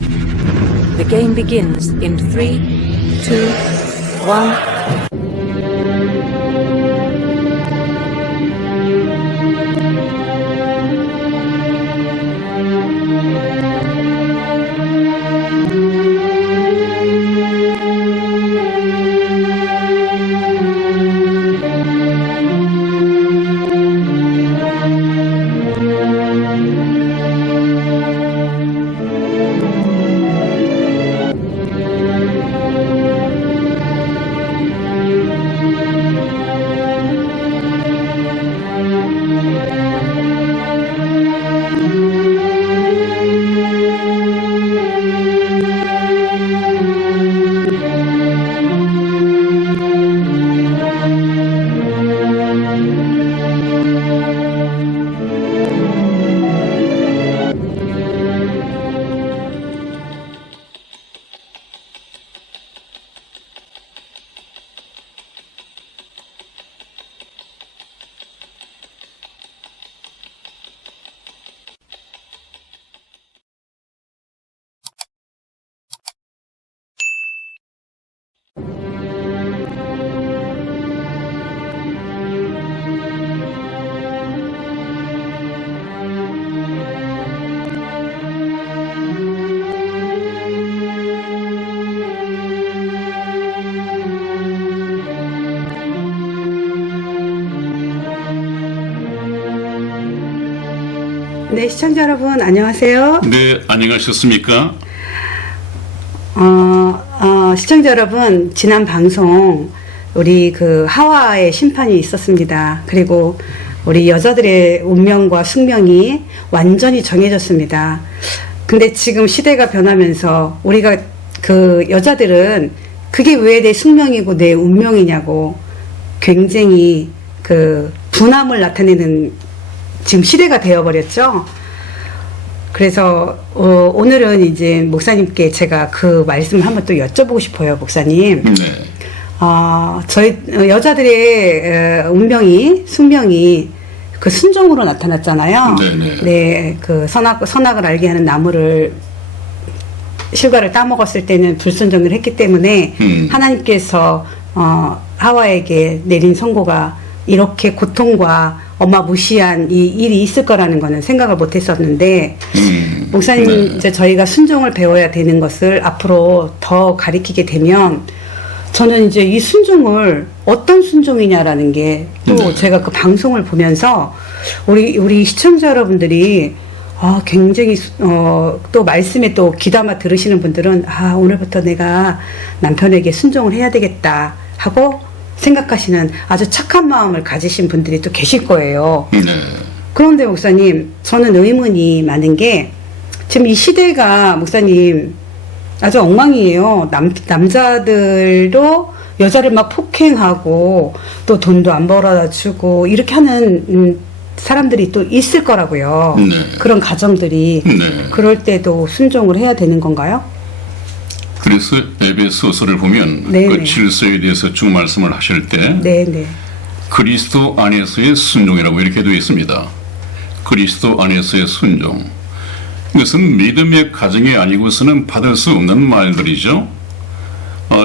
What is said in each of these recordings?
The game begins in 3, 2, 1. 네, 시청자 여러분 안녕하세요. 네, 안녕하셨습니까? 시청자 여러분, 지난 방송 우리 그 하와의 심판이 있었습니다. 그리고 우리 여자들의 운명과 숙명이 완전히 정해졌습니다. 근데 지금 시대가 변하면서 우리가 그 여자들은 그게 왜 내 숙명이고 내 운명이냐고 굉장히 그 분함을 나타내는 지금 시대가 되어버렸죠. 그래서 오늘은 이제 목사님께 제가 그 말씀을 한번 또 여쭤보고 싶어요, 목사님. 네. 저희 여자들의 운명이 숙명이 그 순종으로 나타났잖아요. 네네. 네, 그 선악을 알게 하는 나무를 실과를 따먹었을 때는 불순종을 했기 때문에 하나님께서 하와에게 내린 선고가 이렇게 고통과 어마무시한 이 일이 있을 거라는 거는 생각을 못 했었는데, 목사님, 네. 이제 저희가 순종을 배워야 되는 것을 앞으로 더 가리키게 되면, 저는 이제 이 순종을 어떤 순종이냐라는 게 또 네. 제가 그 방송을 보면서 우리 시청자 여러분들이 굉장히 또 말씀에 또 귀담아 들으시는 분들은 오늘부터 내가 남편에게 순종을 해야 되겠다 하고 생각하시는 아주 착한 마음을 가지신 분들이 또 계실 거예요. 네. 그런데 목사님, 저는 의문이 많은 게 지금 이 시대가 목사님 아주 엉망이에요. 남자들도 여자를 막 폭행하고 또 돈도 안 벌어다 주고 이렇게 하는 사람들이 또 있을 거라고요. 네. 그런 가정들이. 네. 그럴 때도 순종을 해야 되는 건가요? 그래서 에베소서를 보면 네네. 그 질서에 대해서 쭉 말씀을 하실 때 네네. 그리스도 안에서의 순종이라고 이렇게 되어 있습니다. 그리스도 안에서의 순종. 이것은 믿음의 가정이 아니고서는 받을 수 없는 말들이죠.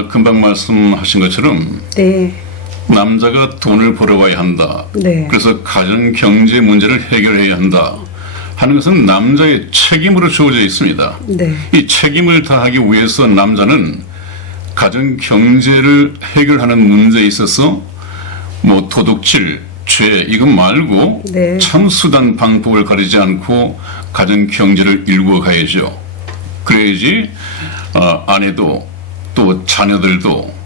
금방 말씀하신 것처럼 네. 남자가 돈을 벌어와야 한다. 네. 그래서 가정 경제 문제를 해결해야 한다 하는 것은 남자의 책임으로 주어져 있습니다. 네. 이 책임을 다하기 위해서 남자는 가정 경제를 해결하는 문제에 있어서 뭐 도둑질, 죄 이것 말고 네. 참 수단 방법을 가리지 않고 가정 경제를 일구어 가야죠. 그래야지 아내도 또 자녀들도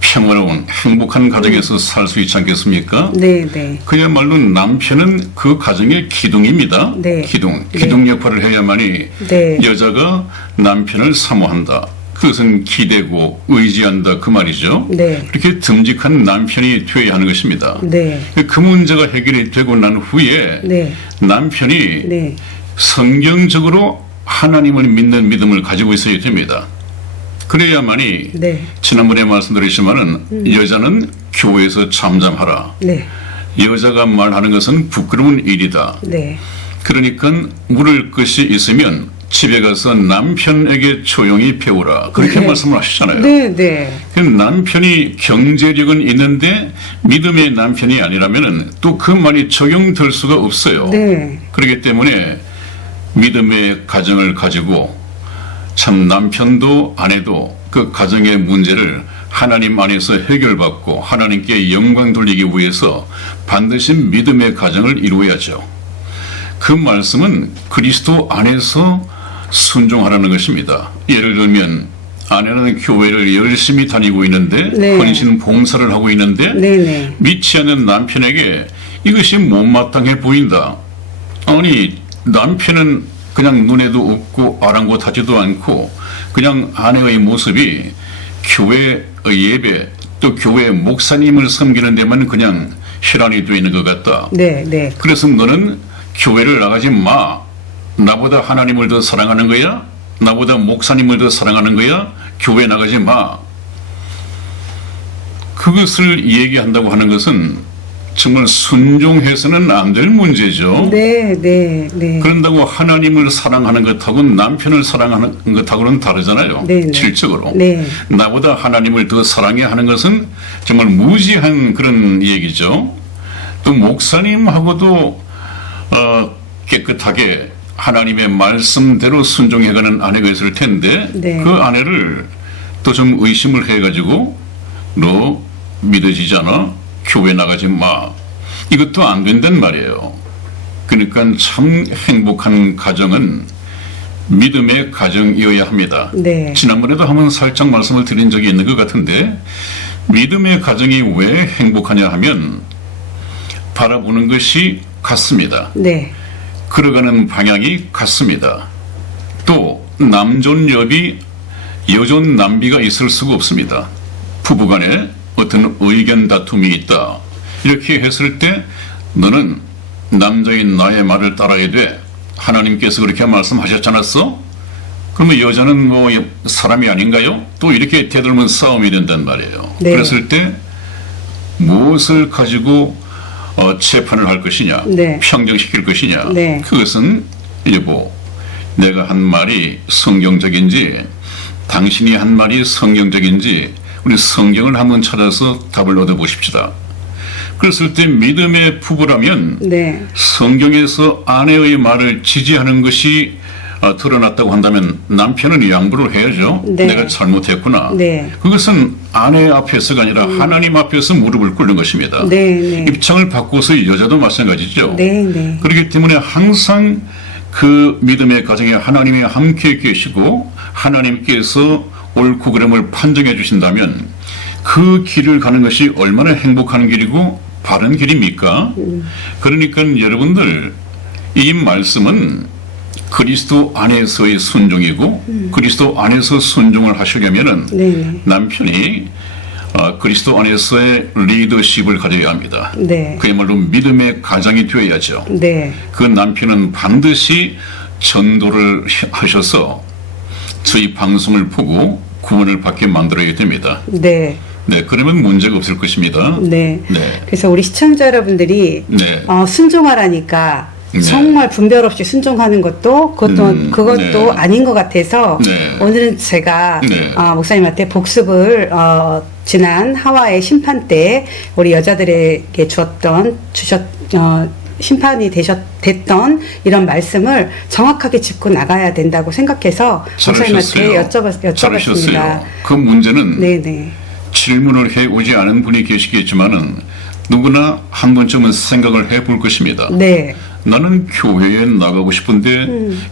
평화로운 행복한 가정에서 살 수 있지 않겠습니까? 네. 네. 그야말로 남편은 그 가정의 기둥입니다. 네. 기둥 역할을 해야만이 네. 여자가 남편을 사모한다. 그것은 기대고 의지한다 그 말이죠. 네. 그렇게 듬직한 남편이 되어야 하는 것입니다. 네. 그 문제가 해결이 되고 난 후에 네. 남편이 네. 성경적으로 하나님을 믿는 믿음을 가지고 있어야 됩니다. 그래야만이 네. 지난번에 말씀드렸지만은 여자는 교회에서 잠잠하라. 네. 여자가 말하는 것은 부끄러운 일이다. 네. 그러니까 물을 것이 있으면 집에 가서 남편에게 조용히 배우라. 그렇게 네. 말씀을 하시잖아요. 네, 네. 그 남편이 경제력은 있는데 믿음의 남편이 아니라면 또 그 말이 적용될 수가 없어요. 네. 그렇기 때문에 믿음의 가정을 가지고 참 남편도 아내도 그 가정의 문제를 하나님 안에서 해결받고 하나님께 영광 돌리기 위해서 반드시 믿음의 가정을 이루어야죠. 그 말씀은 그리스도 안에서 순종하라는 것입니다. 예를 들면 아내는 교회를 열심히 다니고 있는데 네. 헌신 봉사를 하고 있는데 네네. 믿지 않는 남편에게 이것이 못마땅해 보인다. 아니 남편은 그냥 눈에도 없고 아랑곳하지도 않고 그냥 아내의 모습이 교회 예배 또 교회 목사님을 섬기는 데만 그냥 혈안이 되어 있는 것 같다. 네, 네. 그래서 너는 교회를 나가지 마. 나보다 하나님을 더 사랑하는 거야? 나보다 목사님을 더 사랑하는 거야? 교회 나가지 마. 그것을 얘기한다고 하는 것은 정말 순종해서는 안 될 문제죠. 네, 네, 네. 그런다고 하나님을 사랑하는 것하고는 남편을 사랑하는 것하고는 다르잖아요. 네, 네. 질적으로. 네. 나보다 하나님을 더 사랑해 하는 것은 정말 무지한 그런 얘기죠. 또 목사님하고도 깨끗하게 하나님의 말씀대로 순종해가는 아내가 있을 텐데 네. 그 아내를 또 좀 의심을 해가지고 너 믿어지지 않아? 교회 나가지 마. 이것도 안 된단 말이에요. 그러니까 참 행복한 가정은 믿음의 가정이어야 합니다. 네. 지난번에도 한번 살짝 말씀을 드린 적이 있는 것 같은데 믿음의 가정이 왜 행복하냐 하면 바라보는 것이 같습니다. 네. 걸어가는 방향이 같습니다. 또 남존여비 여존남비가 있을 수가 없습니다. 부부간에 어떤 의견 다툼이 있다. 이렇게 했을 때 너는 남자인 나의 말을 따라야 돼. 하나님께서 그렇게 말씀하셨지 않았어? 그러면 여자는 뭐 사람이 아닌가요? 또 이렇게 되돌면 싸움이 된단 말이에요. 네. 그랬을 때 무엇을 가지고 재판을 할 것이냐, 네. 평정시킬 것이냐, 네. 그것은 여보, 내가 한 말이 성경적인지 당신이 한 말이 성경적인지 우리 성경을 한번 찾아서 답을 얻어보십시다. 그랬을 때 믿음의 부부라면 네. 성경에서 아내의 말을 지지하는 것이 드러났다고 한다면 남편은 양보를 해야죠. 네. 내가 잘못했구나. 네. 그것은 아내 앞에서가 아니라 하나님 앞에서 무릎을 꿇는 것입니다. 네, 네. 입장을 바꿔서 여자도 마찬가지죠. 네, 네. 그렇기 때문에 항상 그 믿음의 가정에 하나님이 함께 계시고 하나님께서 옳고 그름을 판정해 주신다면 그 길을 가는 것이 얼마나 행복한 길이고 바른 길입니까? 그러니까 여러분들 이 말씀은 그리스도 안에서의 순종이고 그리스도 안에서 순종을 하시려면은 네. 남편이 그리스도 안에서의 리더십을 가져야 합니다. 네. 그야말로 믿음의 가장이 되어야죠. 네. 그 남편은 반드시 전도를 하셔서 저희 방송을 보고 구원을 받게 만들어야 됩니다. 네. 네, 그러면 문제가 없을 것입니다. 네. 네. 그래서 우리 시청자 여러분들이 네. 순종하라니까 네. 정말 분별 없이 순종하는 것도 그것도 네. 아닌 것 같아서 네. 오늘은 제가 네. 목사님한테 복습을 지난 하와의 심판 때 우리 여자들에게 심판이 됐던 이런 말씀을 정확하게 짚고 나가야 된다고 생각해서 목사님한테 여쭤봤습니다. 잘하셨어요. 그 문제는 네네. 질문을 해오지 않은 분이 계시겠지만은 누구나 한 번쯤은 생각을 해볼 것입니다. 네. 나는 교회에 나가고 싶은데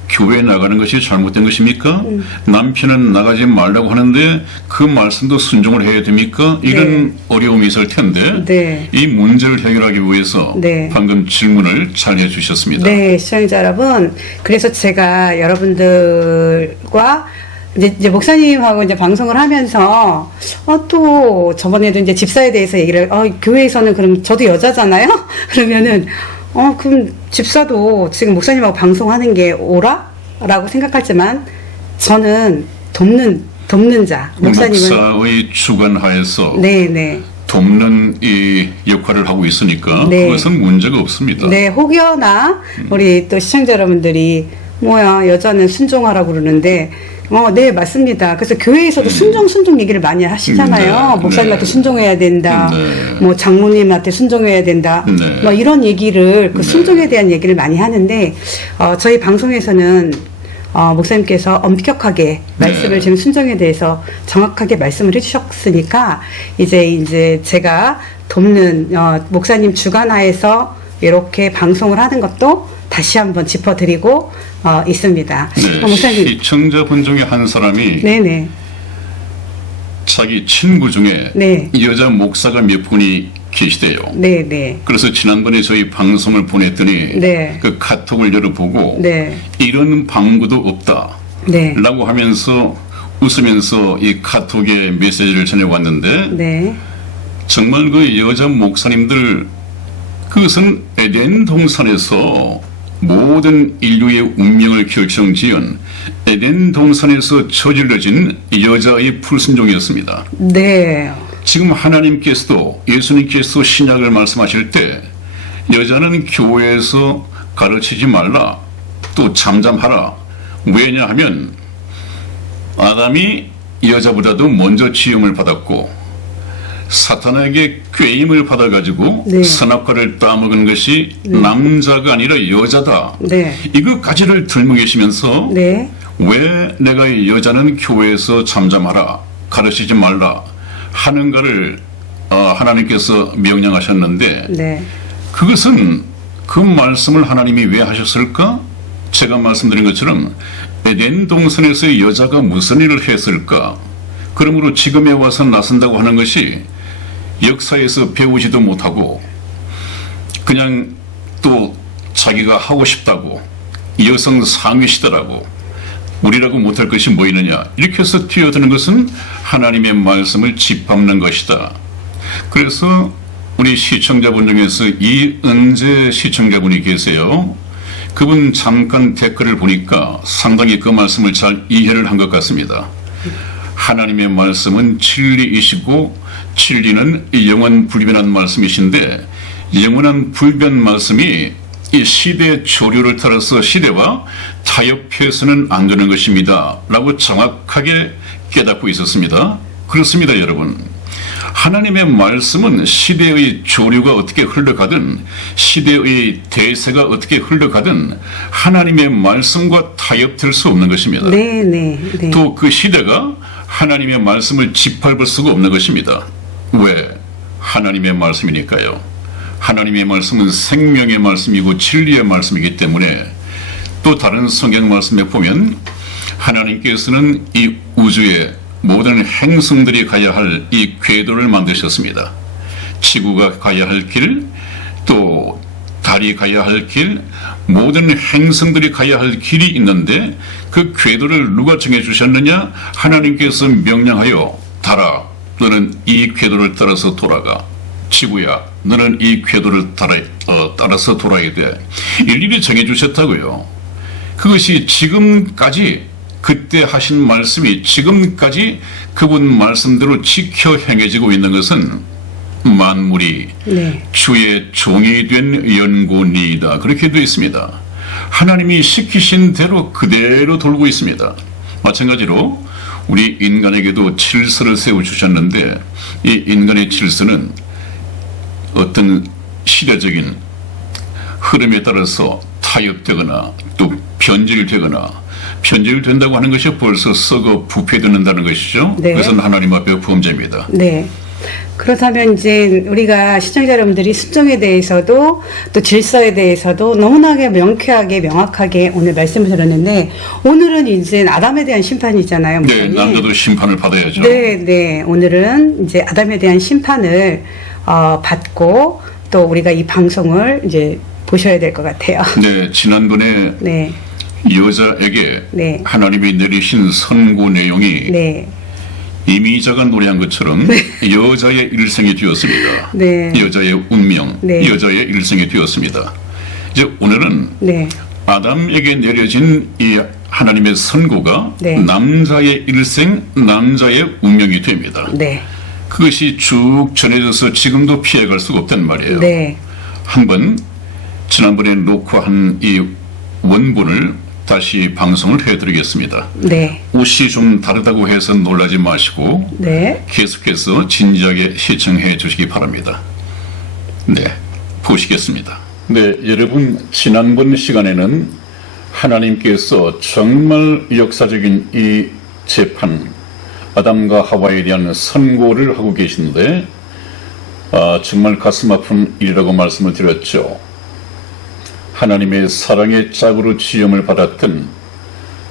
교회에 나가는 것이 잘못된 것입니까? 남편은 나가지 말라고 하는데 그 말씀도 순종을 해야 됩니까? 이런 네. 어려움이 있을 텐데 네. 이 문제를 해결하기 위해서 네. 방금 질문을 잘 해주셨습니다. 네, 시청자 여러분. 그래서 제가 여러분들과 이제 목사님하고 이제 방송을 하면서 또 저번에도 이제 집사에 대해서 얘기를 교회에서는 그럼 저도 여자잖아요. 그러면은 그럼 집사도 지금 목사님하고 방송하는 게 옳아라고 생각하지만 저는 돕는 자 목사님은 목사의 주관하에서 네네 돕는 이 역할을 하고 있으니까 네. 그것은 문제가 없습니다. 네, 혹여나 우리 또 시청자 여러분들이 뭐야, 여자는 순종하라고 그러는데, 네, 맞습니다. 그래서 교회에서도 순종 얘기를 많이 하시잖아요. 네, 목사님한테 네. 순종해야 된다. 네. 뭐 장로님한테 순종해야 된다. 네. 뭐 이런 얘기를, 그 네. 순종에 대한 얘기를 많이 하는데, 저희 방송에서는 목사님께서 엄격하게 말씀을 네. 지금 순종에 대해서 정확하게 말씀을 해주셨으니까, 이제 제가 돕는, 목사님 주관하에서 이렇게 방송을 하는 것도 다시 한번 짚어드리고 있습니다. 네, 목사님. 시청자분 중에 한 사람이 네네. 자기 친구 중에 네. 여자 목사가 몇 분이 계시대요. 네네. 그래서 지난번에 저희 방송을 보냈더니 네. 그 카톡을 열어보고 네. 이런 방구도 없다 네. 라고 하면서 웃으면서 이 카톡에 메시지를 전해왔는데 네. 정말 그 여자 목사님들 그것은 에덴 동산에서 모든 인류의 운명을 결정지은 에덴 동산에서 저질러진 여자의 불순종이었습니다. 네. 지금 하나님께서도 예수님께서 신약을 말씀하실 때 여자는 교회에서 가르치지 말라 또 잠잠하라. 왜냐하면 아담이 여자보다도 먼저 지음을 받았고 사탄에게 꾀임을 받아가지고 네. 선악과를 따먹은 것이 남자가 아니라 여자다. 네. 이것까지를 들고 계시면서 네. 왜 내가 이 여자는 교회에서 잠잠하라 가르치지 말라 하는가를 하나님께서 명령하셨는데 네. 그것은 그 말씀을 하나님이 왜 하셨을까? 제가 말씀드린 것처럼 에덴 동산에서 여자가 무슨 일을 했을까? 그러므로 지금에 와서 나선다고 하는 것이 역사에서 배우지도 못하고 그냥 또 자기가 하고 싶다고 여성 상위시더라고 우리라고 못할 것이 뭐 있느냐 이렇게 해서 뛰어드는 것은 하나님의 말씀을 짓밟는 것이다. 그래서 우리 시청자분 중에서 이은재 시청자분이 계세요. 그분 잠깐 댓글을 보니까 상당히 그 말씀을 잘 이해를 한 것 같습니다. 하나님의 말씀은 진리이시고 진리는 영원 불변한 말씀이신데 영원한 불변 말씀이 이 시대의 조류를 따라서 시대와 타협해서는 안 되는 것입니다 라고 정확하게 깨닫고 있었습니다. 그렇습니다 여러분. 하나님의 말씀은 시대의 조류가 어떻게 흘러가든 시대의 대세가 어떻게 흘러가든 하나님의 말씀과 타협될 수 없는 것입니다. 네. 또 그 시대가 하나님의 말씀을 짓밟을 수가 없는 것입니다. 왜? 하나님의 말씀이니까요. 하나님의 말씀은 생명의 말씀이고 진리의 말씀이기 때문에 또 다른 성경 말씀에 보면 하나님께서는 이 우주의 모든 행성들이 가야 할 이 궤도를 만드셨습니다. 지구가 가야 할 길, 또 달이 가야 할 길, 모든 행성들이 가야 할 길이 있는데 그 궤도를 누가 정해주셨느냐? 하나님께서 명령하여 달아 너는 이 궤도를 따라서 돌아가. 지구야 너는 이 궤도를 따라서 돌아야 돼. 일일이 정해주셨다고요. 그것이 지금까지 그때 하신 말씀이 지금까지 그분 말씀대로 지켜 행해지고 있는 것은 만물이 네. 주의 종이 된 연고니이다. 그렇게 되어 있습니다. 하나님이 시키신 대로 그대로 돌고 있습니다. 마찬가지로 우리 인간에게도 질서를 세워주셨는데 이 인간의 질서는 어떤 시대적인 흐름에 따라서 타협되거나 또 편질된다고 하는 것이 벌써 썩어 부패되는다는 것이죠. 네. 그것은 하나님 앞에 범죄입니다. 네. 그렇다면 이제 우리가 시청자 여러분들이 순종에 대해서도 또 질서에 대해서도 너무나 명쾌하게 명확하게 오늘 말씀을 들었는데 오늘은 이제 아담에 대한 심판이잖아요. 네, 목사님. 남자도 심판을 받아야죠. 네. 오늘은 이제 아담에 대한 심판을 받고 또 우리가 이 방송을 이제 보셔야 될 것 같아요. 네, 지난번에 네. 여자에게 네. 하나님이 내리신 선고 내용이 네. 이미자가 노래한 것처럼 여자의 일생이 되었습니다. 네. 여자의 운명, 네. 여자의 일생이 되었습니다. 이제 오늘은 네. 아담에게 내려진 이 하나님의 선고가 네. 남자의 일생, 남자의 운명이 됩니다. 네. 그것이 쭉 전해져서 지금도 피해갈 수가 없단 말이에요. 네. 한번 지난번에 녹화한 이 원본을 다시 방송을 해드리겠습니다. 네. 옷이 좀 다르다고 해서 놀라지 마시고 네. 계속해서 진지하게 시청해 주시기 바랍니다. 네, 보시겠습니다. 네, 여러분, 지난번 시간에는 하나님께서 정말 역사적인 이 재판, 아담과 하와에 대한 선고를 하고 계신데 정말 가슴 아픈 일이라고 말씀을 드렸죠. 하나님의 사랑의 짝으로 지음을 받았던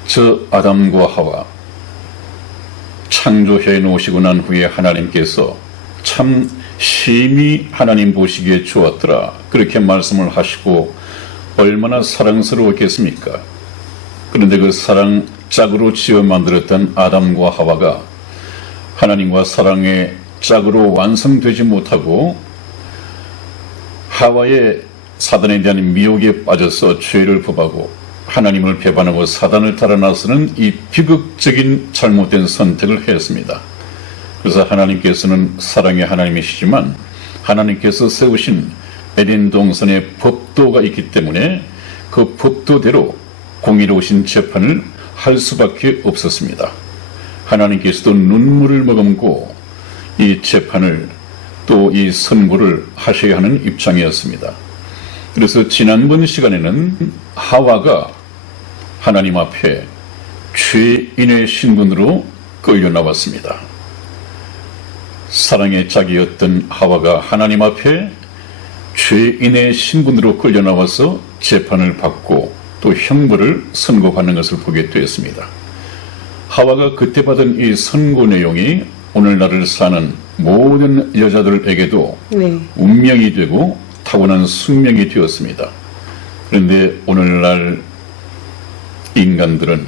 저 아담과 하와, 창조해 놓으시고 난 후에 하나님께서 참 심히 하나님 보시기에 좋았더라, 그렇게 말씀을 하시고 얼마나 사랑스러웠겠습니까? 그런데 그 사랑 짝으로 지어 만들었던 아담과 하와가 하나님과 사랑의 짝으로 완성되지 못하고 하와의 사단에 대한 미혹에 빠져서 죄를 범하고 하나님을 배반하고 사단을 따라 나서는 이 비극적인 잘못된 선택을 했습니다. 그래서 하나님께서는 사랑의 하나님이시지만 하나님께서 세우신 에덴 동산의 법도가 있기 때문에 그 법도대로 공의로우신 재판을 할 수밖에 없었습니다. 하나님께서도 눈물을 머금고 이 재판을 또 이 선고를 하셔야 하는 입장이었습니다. 그래서 지난번 시간에는 하와가 하나님 앞에 죄인의 신분으로 끌려 나왔습니다. 사랑의 짝이었던 하와가 하나님 앞에 죄인의 신분으로 끌려 나와서 재판을 받고 또 형벌을 선고받는 것을 보게 되었습니다. 하와가 그때 받은 이 선고 내용이 오늘날을 사는 모든 여자들에게도 네. 운명이 되고 타고난 숙명이 되었습니다. 그런데 오늘날 인간들은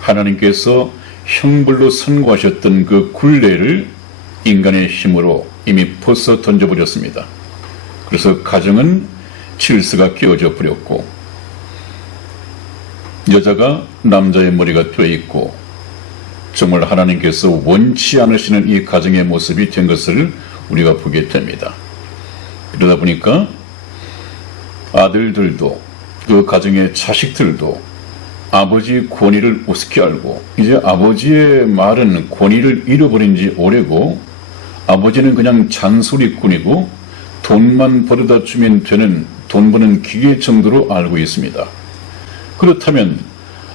하나님께서 형벌로 선고하셨던 그 굴레를 인간의 힘으로 이미 벗어 던져버렸습니다. 그래서 가정은 질서가 깨어져 버렸고 여자가 남자의 머리가 되어 있고 정말 하나님께서 원치 않으시는 이 가정의 모습이 된 것을 우리가 보게 됩니다. 그러다 보니까 아들들도 그 가정의 자식들도 아버지의 권위를 우습게 알고 이제 아버지의 말은 권위를 잃어버린 지 오래고 아버지는 그냥 잔소리꾼이고 돈만 벌어다 주면 되는 돈 버는 기계 정도로 알고 있습니다. 그렇다면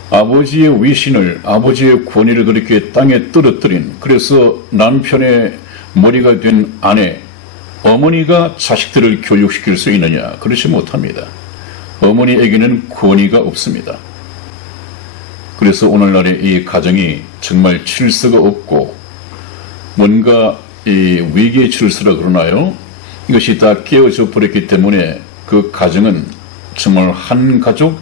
아버지의 위신을, 아버지의 권위를 그렇게 땅에 떨어뜨린, 그래서 남편의 머리가 된 아내, 어머니가 자식들을 교육시킬 수 있느냐? 그렇지 못합니다. 어머니에게는 권위가 없습니다. 그래서 오늘날의 이 가정이 정말 질서가 없고 뭔가 이 위기의 질서라 그러나요? 이것이 다 깨어져 버렸기 때문에 그 가정은 정말 한 가족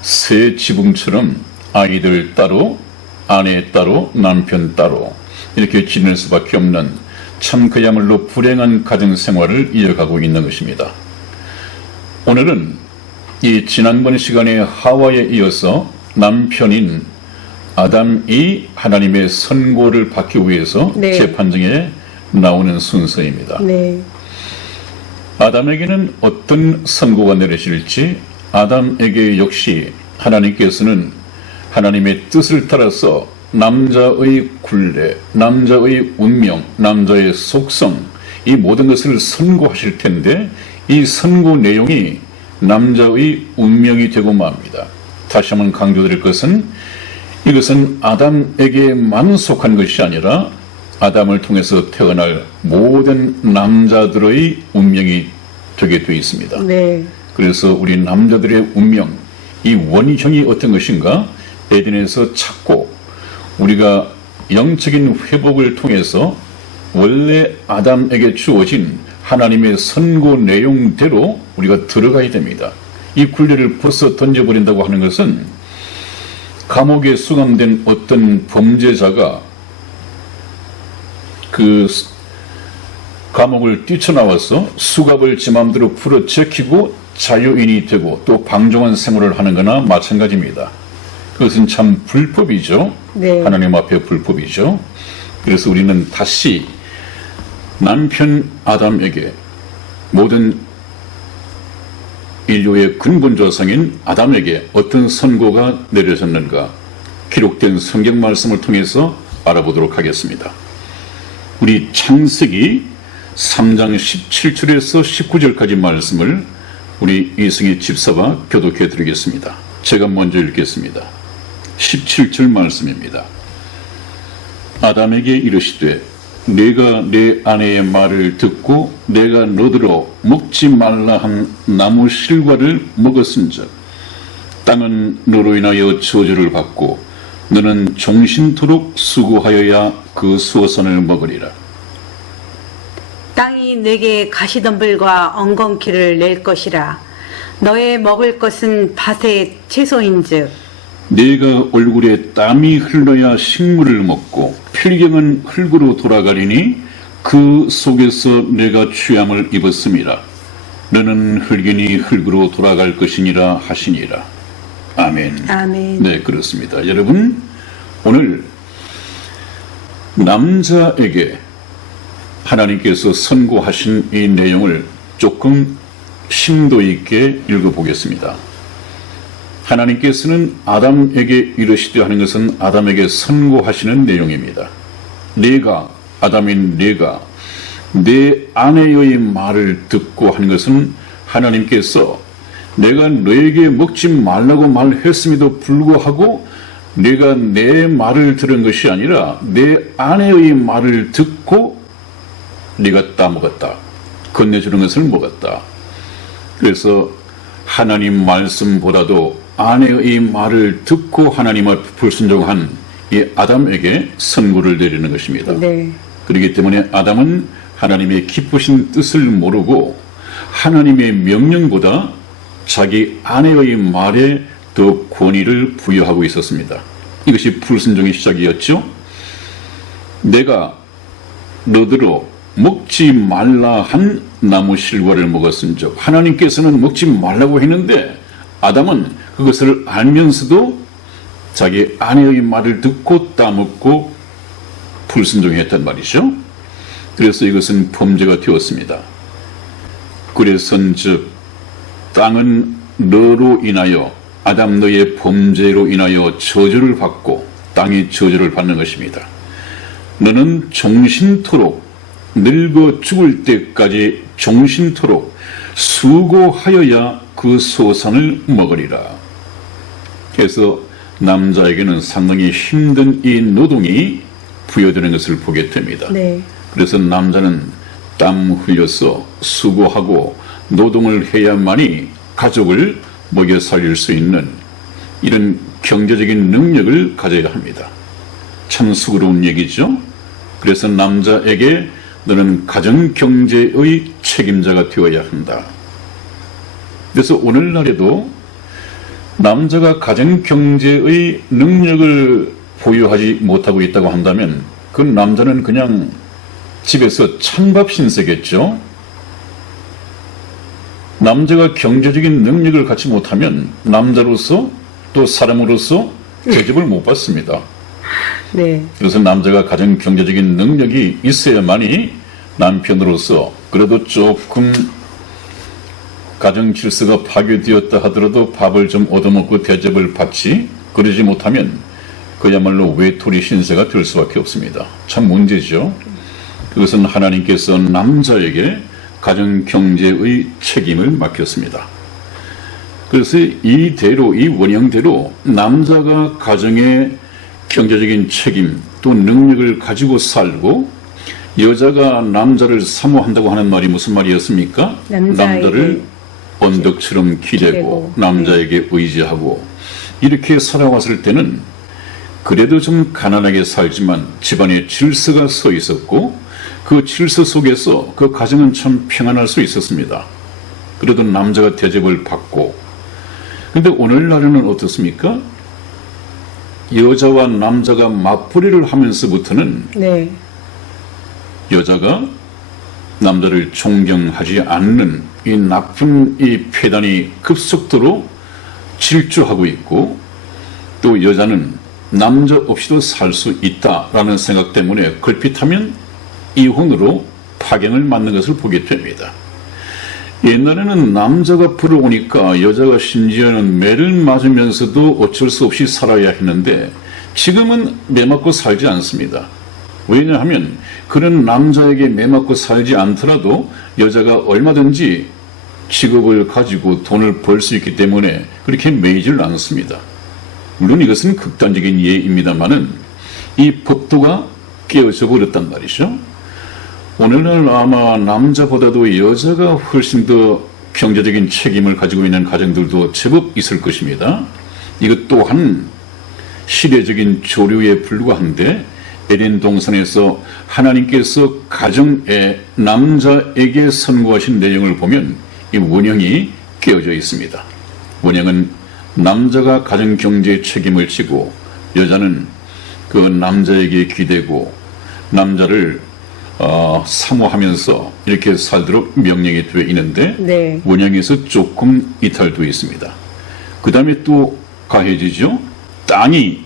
새 지붕처럼 아이들 따로, 아내 따로, 남편 따로 이렇게 지낼 수밖에 없는 참 그야말로 불행한 가정 생활을 이어가고 있는 것입니다. 오늘은 이 지난번 시간에 하와에 이어서 남편인 아담이 하나님의 선고를 받기 위해서 네. 재판정에 나오는 순서입니다. 네. 아담에게는 어떤 선고가 내려질지 아담에게 역시 하나님께서는 하나님의 뜻을 따라서 남자의 굴레, 남자의 운명, 남자의 속성 이 모든 것을 선고하실 텐데 이 선고 내용이 남자의 운명이 되고 맙니다. 다시 한번 강조드릴 것은 이것은 아담에게만 속한 것이 아니라 아담을 통해서 태어날 모든 남자들의 운명이 되게 되어 있습니다. 네. 그래서 우리 남자들의 운명, 이 원형이 어떤 것인가? 에덴에서 찾고 우리가 영적인 회복을 통해서 원래 아담에게 주어진 하나님의 선고 내용대로 우리가 들어가야 됩니다. 이 굴레를 벗어 던져버린다고 하는 것은 감옥에 수감된 어떤 범죄자가 그 감옥을 뛰쳐나와서 수갑을 지 맘대로 풀어 제키고 자유인이 되고 또 방종한 생활을 하는 거나 마찬가지입니다. 그것은 참 불법이죠. 네. 하나님 앞에 불법이죠. 그래서 우리는 다시 남편 아담에게 모든 인류의 근본 조상인 아담에게 어떤 선고가 내려졌는가 기록된 성경 말씀을 통해서 알아보도록 하겠습니다. 우리 창세기 3장 17절에서 19절까지 말씀을 우리 이승희 집사가 교독해 드리겠습니다. 제가 먼저 읽겠습니다. 17절 말씀입니다. 아담에게 이르시되 내가 내 아내의 말을 듣고 내가 너더러 먹지 말라 한 나무 실과를 먹었은즉 땅은 너로 인하여 저주를 받고 너는 종신토록 수고하여야 그 수호선을 먹으리라. 땅이 내게 가시덤불과 엉겅퀴를 낼 것이라. 너의 먹을 것은 밭의 채소인즉 네가 얼굴에 땀이 흘러야 식물을 먹고 필경은 흙으로 돌아가리니 그 속에서 내가 취함을 입었음이라. 너는 흙이니 흙으로 돌아갈 것이니라 하시니라. 아멘. 아멘. 네, 그렇습니다. 여러분, 오늘 남자에게 하나님께서 선고하신 이 내용을 조금 심도 있게 읽어보겠습니다. 하나님께서는 아담에게 이르시되 하는 것은 아담에게 선고하시는 내용입니다. 네가, 아담인 네가 내 아내의 말을 듣고 하는 것은 하나님께서 내가 너에게 먹지 말라고 말했음에도 불구하고 내가 내 말을 들은 것이 아니라 내 아내의 말을 듣고 네가 따먹었다. 건네주는 것을 먹었다. 그래서 하나님 말씀보다도 아내의 말을 듣고 하나님 앞에 불순종한 이 아담에게 선고를 내리는 것입니다. 네. 그렇기 때문에 아담은 하나님의 기쁘신 뜻을 모르고 하나님의 명령보다 자기 아내의 말에 더 권위를 부여하고 있었습니다. 이것이 불순종의 시작이었죠. 내가 너더러 먹지 말라 한 나무 실과를 먹었은즉 하나님께서는 먹지 말라고 했는데 아담은 그것을 알면서도 자기 아내의 말을 듣고 따먹고 불순종했단 말이죠. 그래서 이것은 범죄가 되었습니다. 그래서인즉 땅은 너로 인하여 아담 너의 범죄로 인하여 저주를 받고 땅이 저주를 받는 것입니다. 너는 종신토록 늙어 죽을 때까지 종신토록 수고하여야 그 소산을 먹으리라. 그래서 남자에게는 상당히 힘든 이 노동이 부여되는 것을 보게 됩니다. 네. 그래서 남자는 땀 흘려서 수고하고 노동을 해야만이 가족을 먹여 살릴 수 있는 이런 경제적인 능력을 가져야 합니다. 참 수고로운 얘기죠. 그래서 남자에게 너는 가정경제의 책임자가 되어야 한다. 그래서 오늘날에도 남자가 가정경제의 능력을 보유하지 못하고 있다고 한다면 그 남자는 그냥 집에서 찬밥 신세겠죠. 남자가 경제적인 능력을 갖지 못하면 남자로서 또 사람으로서 대접을 못 받습니다. 네. 그래서 남자가 가정 경제적인 능력이 있어야만이 남편으로서 그래도 조금 가정 질서가 파괴되었다 하더라도 밥을 좀 얻어먹고 대접을 받지, 그러지 못하면 그야말로 외톨이 신세가 될 수밖에 없습니다. 참 문제죠. 그것은 하나님께서 남자에게 가정 경제의 책임을 맡겼습니다. 그래서 이대로, 이 원형대로 남자가 가정의 경제적인 책임 또 능력을 가지고 살고 여자가 남자를 사모한다고 하는 말이 무슨 말이었습니까? 남자를 언덕처럼 기대고 남자에게 의지하고 이렇게 살아왔을 때는 그래도 좀 가난하게 살지만 집안에 질서가 서 있었고 그 질서 속에서 그 가정은 참 평안할 수 있었습니다. 그래도 남자가 대접을 받고. 근데 오늘날에는 어떻습니까? 여자와 남자가 맞벌이를 하면서부터는 네. 여자가 남자를 존경하지 않는 이 나쁜 이 폐단이 급속도로 질주하고 있고 또 여자는 남자 없이도 살 수 있다라는 생각 때문에 걸핏하면 이혼으로 파경을 맞는 것을 보게 됩니다. 옛날에는 남자가 불어오니까 여자가 심지어는 매를 맞으면서도 어쩔 수 없이 살아야 했는데 지금은 매 맞고 살지 않습니다. 왜냐하면 그런 남자에게 매 맞고 살지 않더라도 여자가 얼마든지 직업을 가지고 돈을 벌 수 있기 때문에 그렇게 매이질 않습니다. 물론 이것은 극단적인 예입니다만은 이 법도가 깨어져 버렸단 말이죠. 오늘날 아마 남자보다도 여자가 훨씬 더 경제적인 책임을 가지고 있는 가정들도 제법 있을 것입니다. 이것 또한 시대적인 조류에 불과한데 에덴 동산에서 하나님께서 가정에 남자에게 선고하신 내용을 보면 이 원형이 깨어져 있습니다. 원형은 남자가 가정 경제의 책임을 지고 여자는 그 남자에게 기대고 남자를 사모하면서 이렇게 살도록 명령이 되어 있는데 네. 원형에서 조금 이탈되어 있습니다. 그 다음에 또 가해지죠. 땅이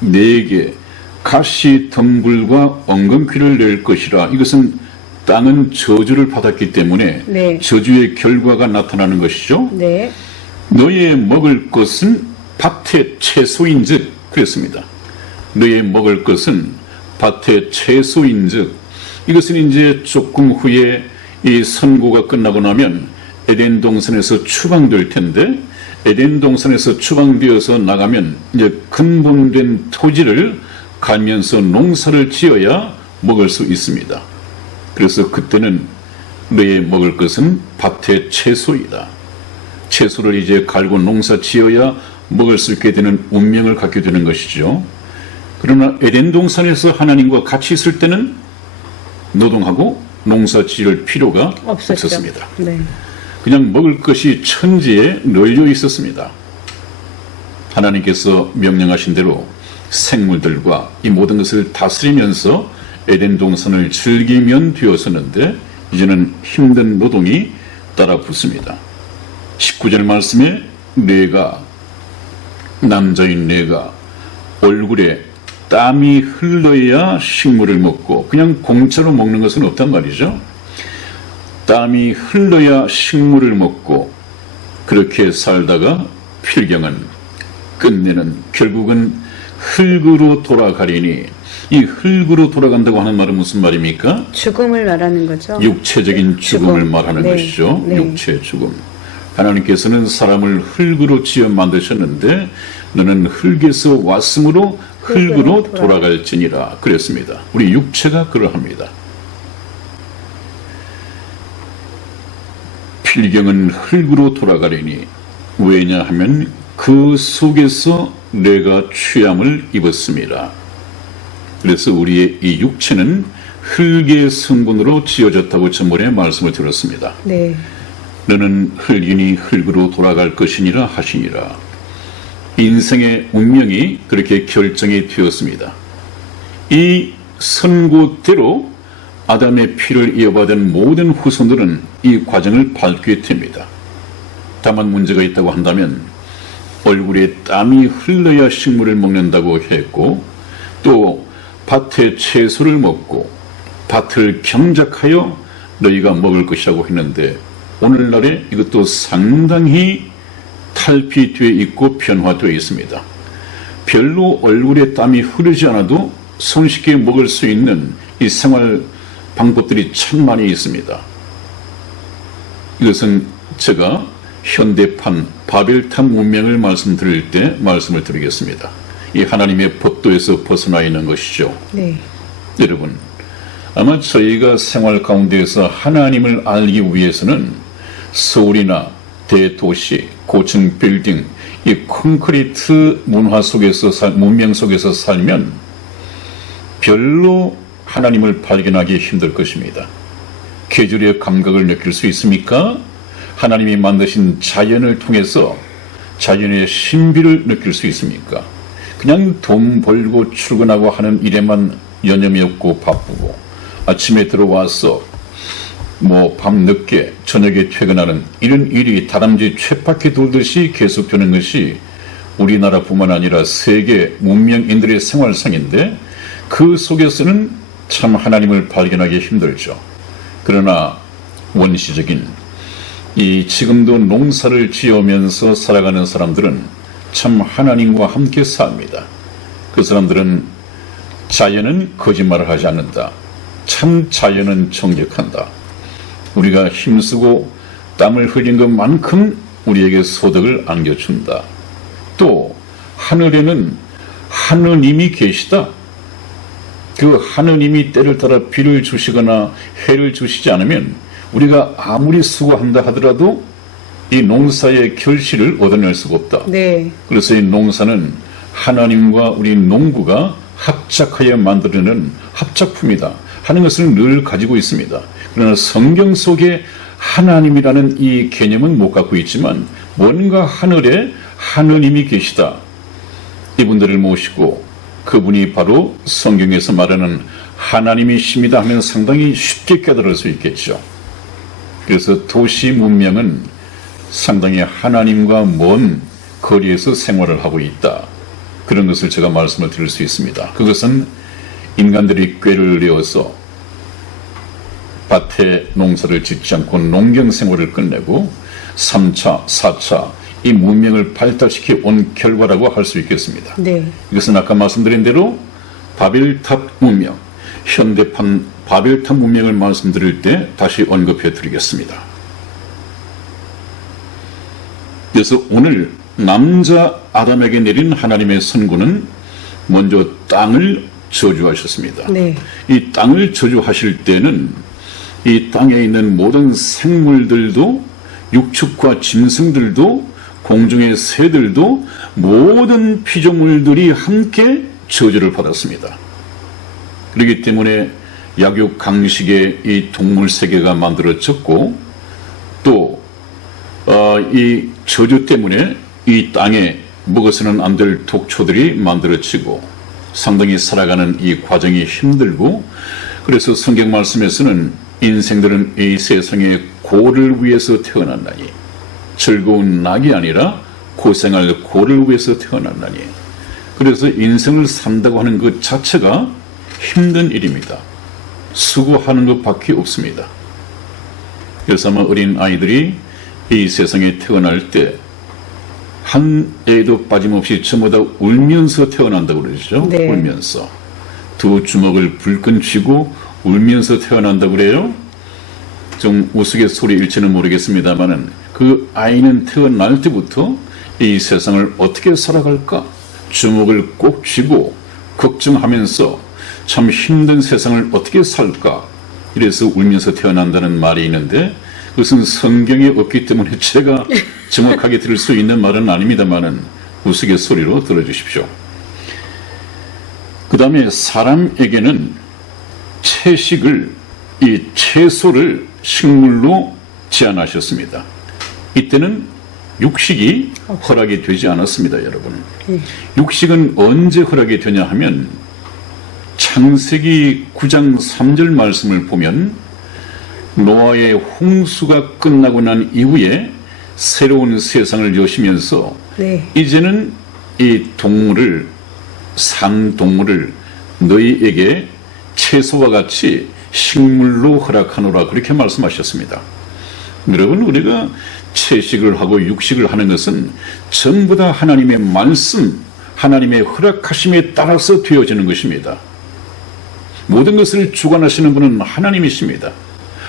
내게 가시 덩굴과 엉겅퀴를 낼 것이라. 이것은 땅은 저주를 받았기 때문에 네. 저주의 결과가 나타나는 것이죠. 네. 너의 먹을 것은 밭의 채소인즉 그랬습니다. 너의 먹을 것은 밭의 채소인즉 이것은 이제 조금 후에 이 선고가 끝나고 나면 에덴 동산에서 추방될 텐데 에덴 동산에서 추방되어서 나가면 이제 근본된 토지를 가면서 농사를 지어야 먹을 수 있습니다. 그래서 그때는 너의 먹을 것은 밭의 채소이다. 채소를 이제 갈고 농사 지어야 먹을 수 있게 되는 운명을 갖게 되는 것이죠. 그러나 에덴 동산에서 하나님과 같이 있을 때는 노동하고 농사 지을 필요가 없었습니다. 네. 그냥 먹을 것이 천지에 널려 있었습니다. 하나님께서 명령하신 대로 생물들과 이 모든 것을 다스리면서 에덴 동산을 즐기면 되었었는데 이제는 힘든 노동이 따라 붙습니다. 19절 말씀에 남자인 내가 얼굴에 땀이 흘러야 식물을 먹고 그냥 공짜로 먹는 것은 없단 말이죠. 땀이 흘러야 식물을 먹고 그렇게 살다가 필경은 끝내는 결국은 흙으로 돌아가리니 이 흙으로 돌아간다고 하는 말은 무슨 말입니까? 죽음을 말하는 거죠. 육체적인 죽음을 말하는 네. 것이죠. 네. 육체의 죽음. 하나님께서는 사람을 흙으로 지어 만드셨는데 너는 흙에서 왔으므로 흙으로 돌아갈지니라 그랬습니다. 우리 육체가 그러합니다. 필경은 흙으로 돌아가리니 왜냐하면 그 속에서 내가 취함을 입었습니다. 그래서 우리의 이 육체는 흙의 성분으로 지어졌다고 전번에 말씀을 드렸습니다. 네. 너는 흙이니 흙으로 돌아갈 것이니라 하시니라. 인생의 운명이 그렇게 결정이 되었습니다. 이 선고대로 아담의 피를 이어받은 모든 후손들은 이 과정을 밟게 됩니다. 다만 문제가 있다고 한다면 얼굴에 땀이 흘러야 식물을 먹는다고 했고 또 밭의 채소를 먹고 밭을 경작하여 너희가 먹을 것이라고 했는데 오늘날에 이것도 상당히 탈피되어 있고 변화되어 있습니다. 별로 얼굴에 땀이 흐르지 않아도 손쉽게 먹을 수 있는 이 생활 방법들이 참 많이 있습니다. 이것은 제가 현대판 바벨탑 문명을 말씀드릴 때 말씀을 드리겠습니다. 이 하나님의 법도에서 벗어나 있는 것이죠. 네. 여러분, 아마 저희가 생활 가운데에서 하나님을 알기 위해서는 서울이나 대도시, 고층 빌딩, 이 콘크리트 문화 속에서 문명 속에서 살면 별로 하나님을 발견하기 힘들 것입니다. 계절의 감각을 느낄 수 있습니까? 하나님이 만드신 자연을 통해서 자연의 신비를 느낄 수 있습니까? 그냥 돈 벌고 출근하고 하는 일에만 여념이 없고 바쁘고 아침에 들어와서 밤 늦게 저녁에 퇴근하는 이런 일이 다람쥐 쳇바퀴 돌듯이 계속되는 것이 우리나라뿐만 아니라 세계 문명인들의 생활상인데 그 속에서는 참 하나님을 발견하기 힘들죠. 그러나 원시적인 이 지금도 농사를 지으면서 살아가는 사람들은 참 하나님과 함께 삽니다. 그 사람들은 자연은 거짓말을 하지 않는다. 참 자연은 정직한다. 우리가 힘쓰고 땀을 흘린 것만큼 우리에게 소득을 안겨준다. 또 하늘에는 하느님이 계시다. 그 하느님이 때를 따라 비를 주시거나 해를 주시지 않으면 우리가 아무리 수고한다 하더라도 이 농사의 결실을 얻어낼 수가 없다. 네. 그래서 이 농사는 하나님과 우리 농부가 합작하여 만들어낸 합작품이다 하는 것을 늘 가지고 있습니다. 그러나 성경 속에 하나님이라는 이 개념은 못 갖고 있지만 뭔가 하늘에 하느님이 계시다. 이분들을 모시고 그분이 바로 성경에서 말하는 하나님이십니다 하면 상당히 쉽게 깨달을 수 있겠죠. 그래서 도시 문명은 상당히 하나님과 먼 거리에서 생활을 하고 있다. 그런 것을 제가 말씀을 드릴 수 있습니다. 그것은 인간들이 꾀를 내어서 밭에 농사를 짓지 않고 농경 생활을 끝내고 3차, 4차 이 문명을 발달시켜 온 결과라고 할 수 있겠습니다. 네. 이것은 아까 말씀드린 대로 바벨탑 문명, 현대판 바벨탑 문명을 말씀드릴 때 다시 언급해 드리겠습니다. 그래서 오늘 남자 아담에게 내린 하나님의 선고는 먼저 땅을 저주하셨습니다. 네. 이 땅을 저주하실 때는 이 땅에 있는 모든 생물들도 육축과 짐승들도 공중의 새들도 모든 피조물들이 함께 저주를 받았습니다. 그렇기 때문에 약육강식의 이 동물 세계가 만들어졌고 또 이 저주 때문에 이 땅에 먹어서는 안 될 독초들이 만들어지고 상당히 살아가는 이 과정이 힘들고 그래서 성경 말씀에서는 인생들은 이 세상에 고를 위해서 태어났나니 즐거운 낙이 아니라 고생할 고를 위해서 태어났나니 그래서 인생을 산다고 하는 것 자체가 힘든 일입니다. 수고하는 것밖에 없습니다. 그래서 아마 어린 아이들이 이 세상에 태어날 때 한 애도 빠짐없이 전부 다 울면서 태어난다고 그러죠. 네. 울면서 두 주먹을 불끈 쥐고 울면서 태어난다고 그래요. 좀 우스갯소리일지는 모르겠습니다만은 그 아이는 태어날 때부터 이 세상을 어떻게 살아갈까 주먹을 꼭 쥐고 걱정하면서 참 힘든 세상을 어떻게 살까 이래서 울면서 태어난다는 말이 있는데 그것은 성경에 없기 때문에 제가 정확하게 들을 수 있는 말은 아닙니다만은 우스갯소리로 들어주십시오. 그 다음에 사람에게는 채식을 이 채소를 식물로 제한하셨습니다. 이때는 육식이 허락이 되지 않았습니다, 여러분. 육식은 언제 허락이 되냐 하면 창세기 9장 3절 말씀을 보면 노아의 홍수가 끝나고 난 이후에 새로운 세상을 여시면서 네. 이제는 이 동물을 산동물을 너희에게 채소와 같이 식물로 허락하노라 그렇게 말씀하셨습니다. 여러분 우리가 채식을 하고 육식을 하는 것은 전부 다 하나님의 말씀 하나님의 허락하심에 따라서 되어지는 것입니다. 모든 것을 주관하시는 분은 하나님이십니다.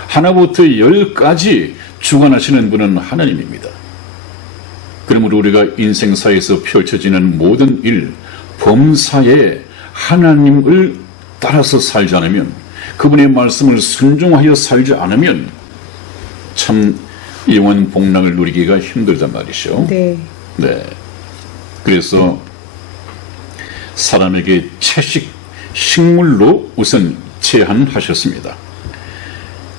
하나부터 10까지 주관하시는 분은 하나님입니다. 그러므로 우리가 인생사에서 펼쳐지는 모든 일, 범사에 하나님을 따라서 살지 않으면 그분의 말씀을 순종하여 살지 않으면 참 영원 복락을 누리기가 힘들단 말이죠. 네. 네. 그래서 사람에게 채식, 식물로 우선 제한하셨습니다.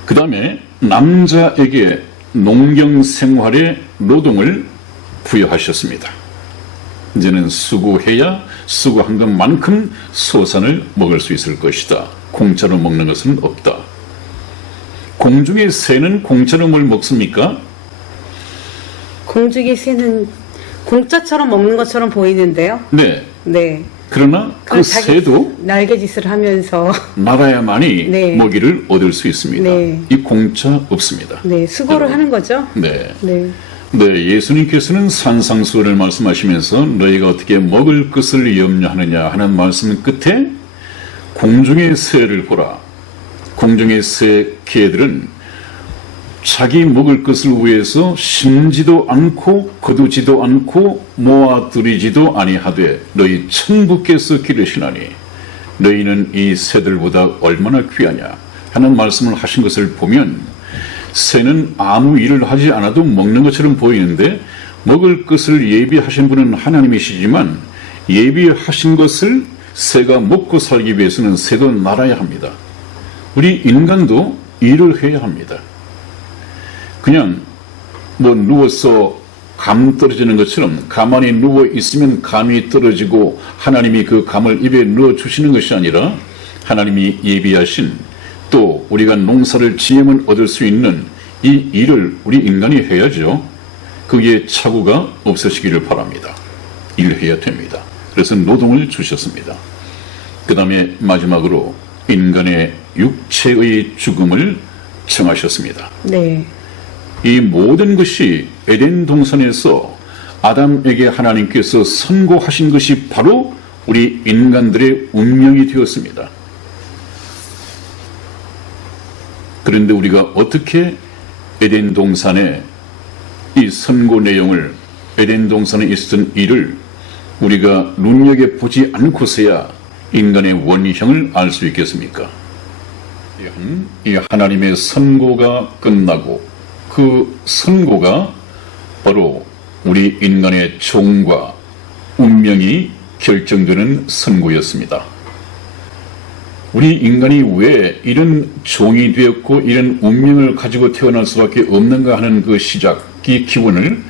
그 다음에 남자에게 농경 생활의 노동을 부여하셨습니다. 이제는 수고해야 수고한 것만큼 소산을 먹을 수 있을 것이다. 공짜로 먹는 것은 없다. 공중의 새는 공짜로 뭘 먹습니까? 공중의 새는 공짜처럼 먹는 것처럼 보이는데요. 네. 네. 그러나 그 자기 새도 날개짓을 하면서 나가야만이 네. 먹이를 얻을 수 있습니다. 네. 이 공짜 없습니다. 네, 수고를 하는 거죠. 네. 네. 네, 예수님께서는 산상수훈을 말씀하시면서 너희가 어떻게 먹을 것을 염려하느냐 하는 말씀 끝에 공중의 새를 보라. 공중의 새 개들은 자기 먹을 것을 위해서 심지도 않고 거두지도 않고 모아들이지도 아니하되 너희 천부께서 기르시나니 너희는 이 새들보다 얼마나 귀하냐 하는 말씀을 하신 것을 보면 새는 아무 일을 하지 않아도 먹는 것처럼 보이는데 먹을 것을 예비하신 분은 하나님이시지만 예비하신 것을 새가 먹고 살기 위해서는 새도 날아야 합니다. 우리 인간도 일을 해야 합니다. 그냥 뭐 누워서 감 떨어지는 것처럼 가만히 누워 있으면 감이 떨어지고 하나님이 그 감을 입에 넣어 주시는 것이 아니라 하나님이 예비하신 또 우리가 농사를 지으면 얻을 수 있는 이 일을 우리 인간이 해야죠. 거기에 착오가 없으시기를 바랍니다. 일해야 됩니다. 그래서 노동을 주셨습니다. 그 다음에 마지막으로 인간의 육체의 죽음을 정하셨습니다. 네. 이 모든 것이 에덴 동산에서 아담에게 하나님께서 선고하신 것이 바로 우리 인간들의 운명이 되었습니다. 그런데 우리가 어떻게 에덴 동산의 이 선고 내용을, 에덴 동산에 있었던 일을 우리가 눈여겨보지 않고서야 인간의 원형을 알 수 있겠습니까? 이 하나님의 선고가 끝나고 그 선고가 바로 우리 인간의 종과 운명이 결정되는 선고였습니다. 우리 인간이 왜 이런 종이 되었고 이런 운명을 가지고 태어날 수밖에 없는가 하는 그 시작의 기원을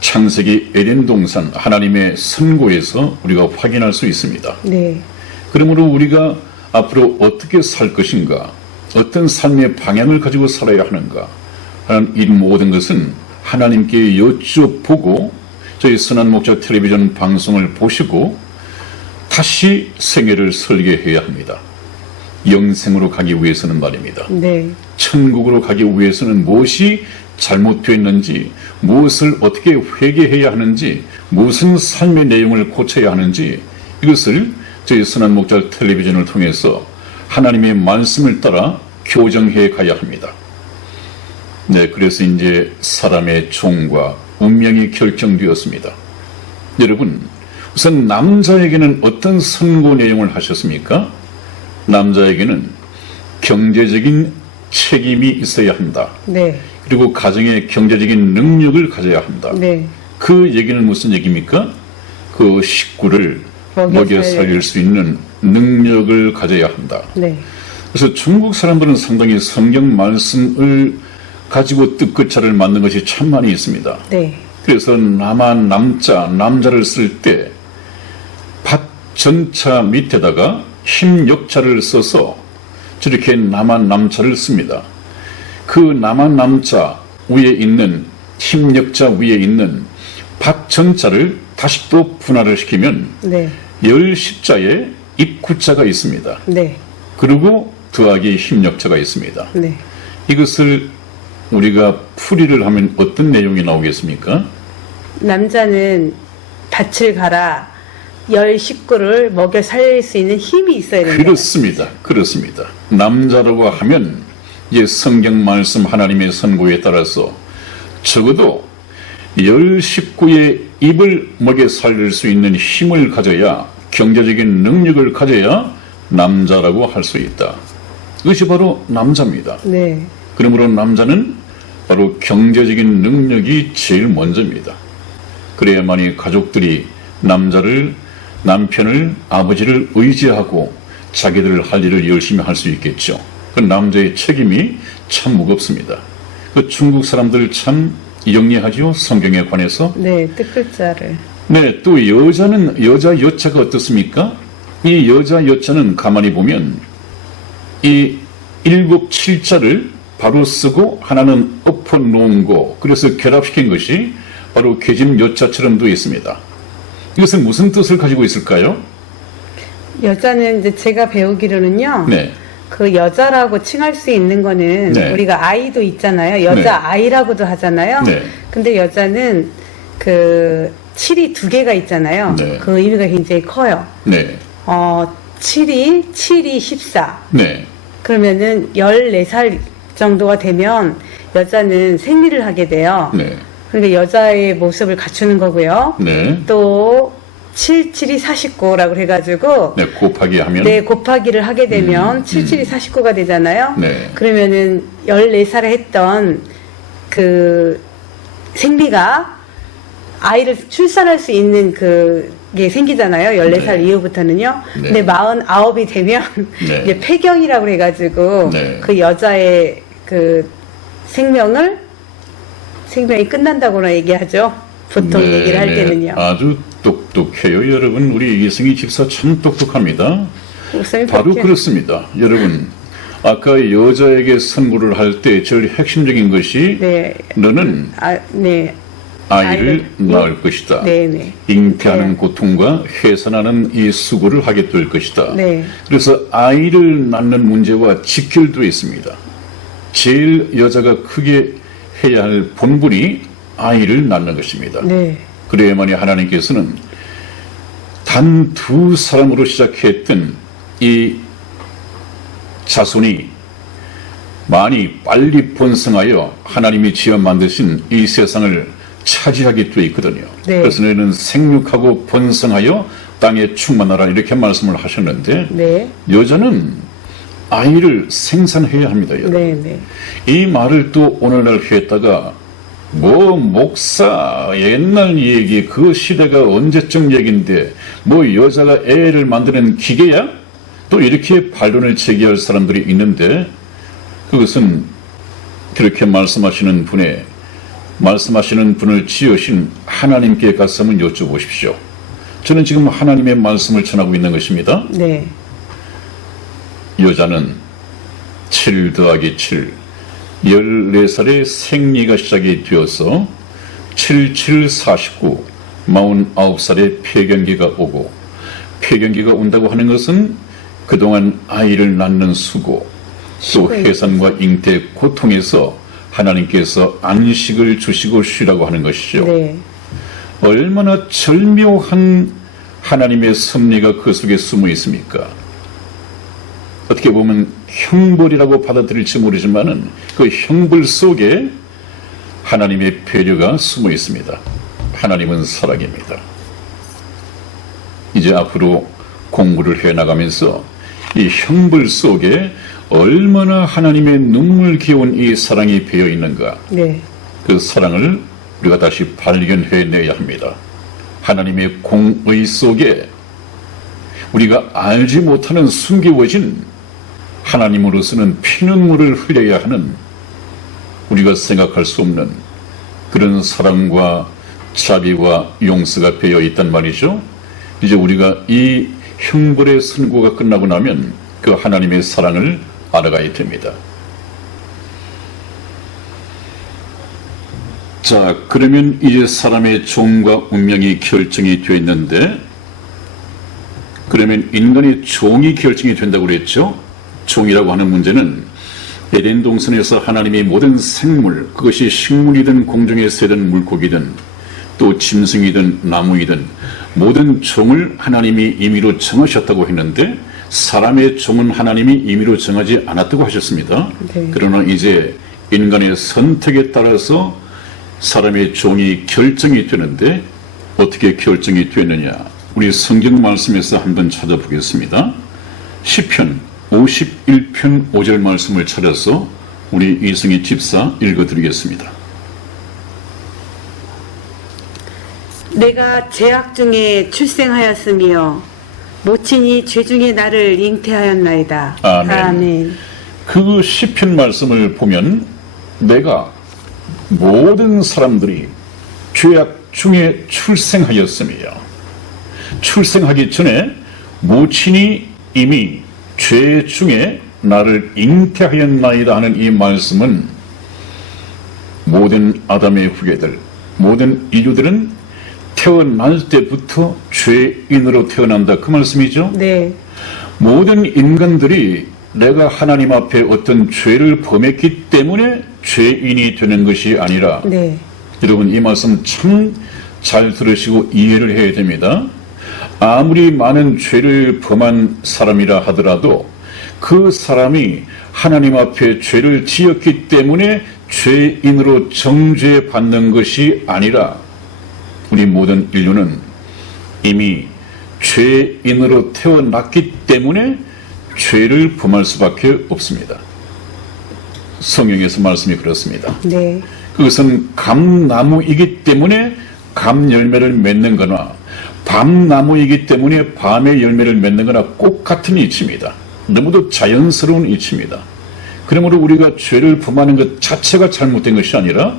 창세기 에덴 동산 하나님의 선고에서 우리가 확인할 수 있습니다. 네. 그러므로 우리가 앞으로 어떻게 살 것인가, 어떤 삶의 방향을 가지고 살아야 하는가 하는 이 모든 것은 하나님께 여쭤보고 저희 선한목자 텔레비전 방송을 보시고 다시 생애를 설계해야 합니다. 영생으로 가기 위해서는 말입니다. 네. 천국으로 가기 위해서는 무엇이 잘못됐는지, 무엇을 어떻게 회개해야 하는지, 무슨 삶의 내용을 고쳐야 하는지 이것을 저희 선한목자 텔레비전을 통해서 하나님의 말씀을 따라 교정해 가야 합니다. 네, 그래서 이제 사람의 종과 운명이 결정되었습니다. 여러분, 우선 남자에게는 어떤 선고 내용을 하셨습니까? 남자에게는 경제적인 책임이 있어야 한다. 네. 그리고 가정의 경제적인 능력을 가져야 한다. 네. 그 얘기는 무슨 얘기입니까? 그 식구를 먹여 살릴 수 있는 능력을 가져야 한다. 네. 그래서 중국 사람들은 상당히 성경 말씀을 가지고 뜻끝자를 만든 것이 참 많이 있습니다. 네. 그래서 남자를 쓸 때 밭 전차 밑에다가 힘역자를 써서 저렇게 남자를 씁니다. 그 남자 위에 있는 힘역자 위에 있는 밭 전자를 다시 또 분할을 시키면 네. 열십자에 입구자가 있습니다. 네. 그리고 더하기 힘역자가 있습니다. 네. 이것을 우리가 풀이를 하면 어떤 내용이 나오겠습니까? 남자는 밭을 갈아 열 식구를 먹여 살릴 수 있는 힘이 있어야 된다. 그렇습니다. 그렇습니다. 남자라고 하면 이제 성경 말씀 하나님의 선고에 따라서 적어도 열 식구의 입을 먹여 살릴 수 있는 힘을 가져야, 경제적인 능력을 가져야 남자라고 할 수 있다. 이것이 바로 남자입니다. 네. 그러므로 남자는 바로 경제적인 능력이 제일 먼저입니다. 그래야만이 가족들이 남편을, 아버지를 의지하고 자기들 할 일을 열심히 할 수 있겠죠. 그 남자의 책임이 참 무겁습니다. 그 중국 사람들 참 영리하죠, 성경에 관해서. 네, 뜻글자를. 네, 또 여자 여자가 어떻습니까? 이 여자 여자는 가만히 보면 이 7, 7자를 바로 쓰고 하나는 엎어 놓은 거, 그래서 결합시킨 것이 바로 계집 여자처럼 되어 있습니다. 이것은 무슨 뜻을 가지고 있을까요? 여자는 이제 제가 배우기로는요. 네. 그 여자라고 칭할 수 있는 거는 네. 우리가 아이도 있잖아요. 여자 네. 아이라고도 하잖아요. 네. 근데 여자는 그 7이 두 개가 있잖아요. 네. 그 의미가 굉장히 커요. 네. 7이 14. 네. 그러면은 14살 정도가 되면 여자는 생리를 하게 돼요. 네. 그러니까 여자의 모습을 갖추는 거고요. 네. 또 7이 49라고 해가지고 네. 곱하기 하면. 네, 곱하기를 하게 되면 7이 49가 되잖아요. 네. 그러면은 14살에 했던 그 생리가 아이를 출산할 수 있는 그게 생기잖아요. 14살 네. 이후부터는요. 네. 근데 49이 되면 네. 이제 폐경이라고 해가지고 네. 그 여자의 그 생명이 끝난다고나 얘기하죠. 보통 네, 얘기를 할 네. 때는요. 아주 똑똑해요, 여러분. 우리 이승희 집사 참 똑똑합니다. 목사님 바로 그렇게- 그렇습니다. 여러분, 아까 여자에게 선물을 할 때 제일 핵심적인 것이 네. 너는 네. 아이를 아이를- 낳을 것이다. 네네. 잉태하는 네. 고통과 해산하는 이 수고를 하게 될 것이다. 네. 그래서 아이를 낳는 문제와 직결되어 있습니다. 제일 여자가 크게 해야 할 본분이 아이를 낳는 것입니다. 네. 그래야만이 하나님께서는 단 두 사람으로 시작했던 이 자손이 많이 빨리 번성하여 하나님이 지어 만드신 이 세상을 차지하게 되어 있거든요. 네. 그래서 너희는 생육하고 번성하여 땅에 충만하라 이렇게 말씀을 하셨는데 네. 여자는 아이를 생산해야 합니다. 여러분. 네. 네. 이 말을 또 오늘날 했다가 뭐 목사 옛날 얘기 그 시대가 언제적 얘기인데 뭐 여자가 애를 만드는 기계야? 또 이렇게 반론을 제기할 사람들이 있는데 그것은 그렇게 말씀하시는 분을 지으신 하나님께 가서 한번 여쭤보십시오. 저는 지금 하나님의 말씀을 전하고 있는 것입니다. 네. 여자는 7 더하기 7 14살에 생리가 시작이 되어서 7, 7, 49 49살에 폐경기가 오고 폐경기가 온다고 하는 것은 그동안 아이를 낳는 수고 또 해산과 잉태 고통에서 하나님께서 안식을 주시고 쉬라고 하는 것이죠. 네. 얼마나 절묘한 하나님의 섭리가 그 속에 숨어 있습니까? 어떻게 보면 형벌이라고 받아들일지 모르지만은 그 형벌 속에 하나님의 배려가 숨어 있습니다. 하나님은 사랑입니다. 이제 앞으로 공부를 해 나가면서 이 형벌 속에 얼마나 하나님의 눈물 귀여운 이 사랑이 배어 있는가, 네. 그 사랑을 우리가 다시 발견해내야 합니다. 하나님의 공의 속에 우리가 알지 못하는 숨겨진 하나님으로서는 피눈물을 흘려야 하는 우리가 생각할 수 없는 그런 사랑과 자비와 용서가 배어 있단 말이죠. 이제 우리가 이 형벌의 선고가 끝나고 나면 그 하나님의 사랑을 알아가야 됩니다. 자, 그러면 이제 사람의 종과 운명이 결정이 되었는데, 그러면 인간의 종이 결정이 된다고 그랬죠? 종이라고 하는 문제는 에덴 동산에서 하나님이 모든 생물, 그것이 식물이든 공중에 새든 물고기든 또 짐승이든 나무이든 모든 종을 하나님이 임의로 정하셨다고 했는데 사람의 종은 하나님이 임의로 정하지 않았다고 하셨습니다. 네. 그러나 이제 인간의 선택에 따라서 사람의 종이 결정이 되는데 어떻게 결정이 되느냐, 우리 성경 말씀에서 한번 찾아보겠습니다. 시편 51편 5절 말씀을 찾아서 우리 이승희 집사 읽어드리겠습니다. 내가 죄악 중에 출생하였으며 모친이 죄 중에 나를 잉태하였나이다. 아멘. 아멘. 그 시편 말씀을 보면 내가 모든 사람들이 죄악 중에 출생하였으며 출생하기 전에 모친이 이미 죄 중에 나를 잉태하였나이다 하는 이 말씀은 모든 아담의 후계들, 모든 인류들은 태어날 때부터 죄인으로 태어난다 그 말씀이죠. 네. 모든 인간들이 내가 하나님 앞에 어떤 죄를 범했기 때문에 죄인이 되는 것이 아니라 네. 여러분 이 말씀 참 잘 들으시고 이해를 해야 됩니다. 아무리 많은 죄를 범한 사람이라 하더라도 그 사람이 하나님 앞에 죄를 지었기 때문에 죄인으로 정죄받는 것이 아니라 우리 모든 인류는 이미 죄인으로 태어났기 때문에 죄를 범할 수밖에 없습니다. 성경에서 말씀이 그렇습니다. 네. 그것은 감나무이기 때문에 감 열매를 맺는 거나 밤나무이기 때문에 밤의 열매를 맺는 거나 꼭 같은 이치입니다. 너무도 자연스러운 이치입니다. 그러므로 우리가 죄를 범하는 것 자체가 잘못된 것이 아니라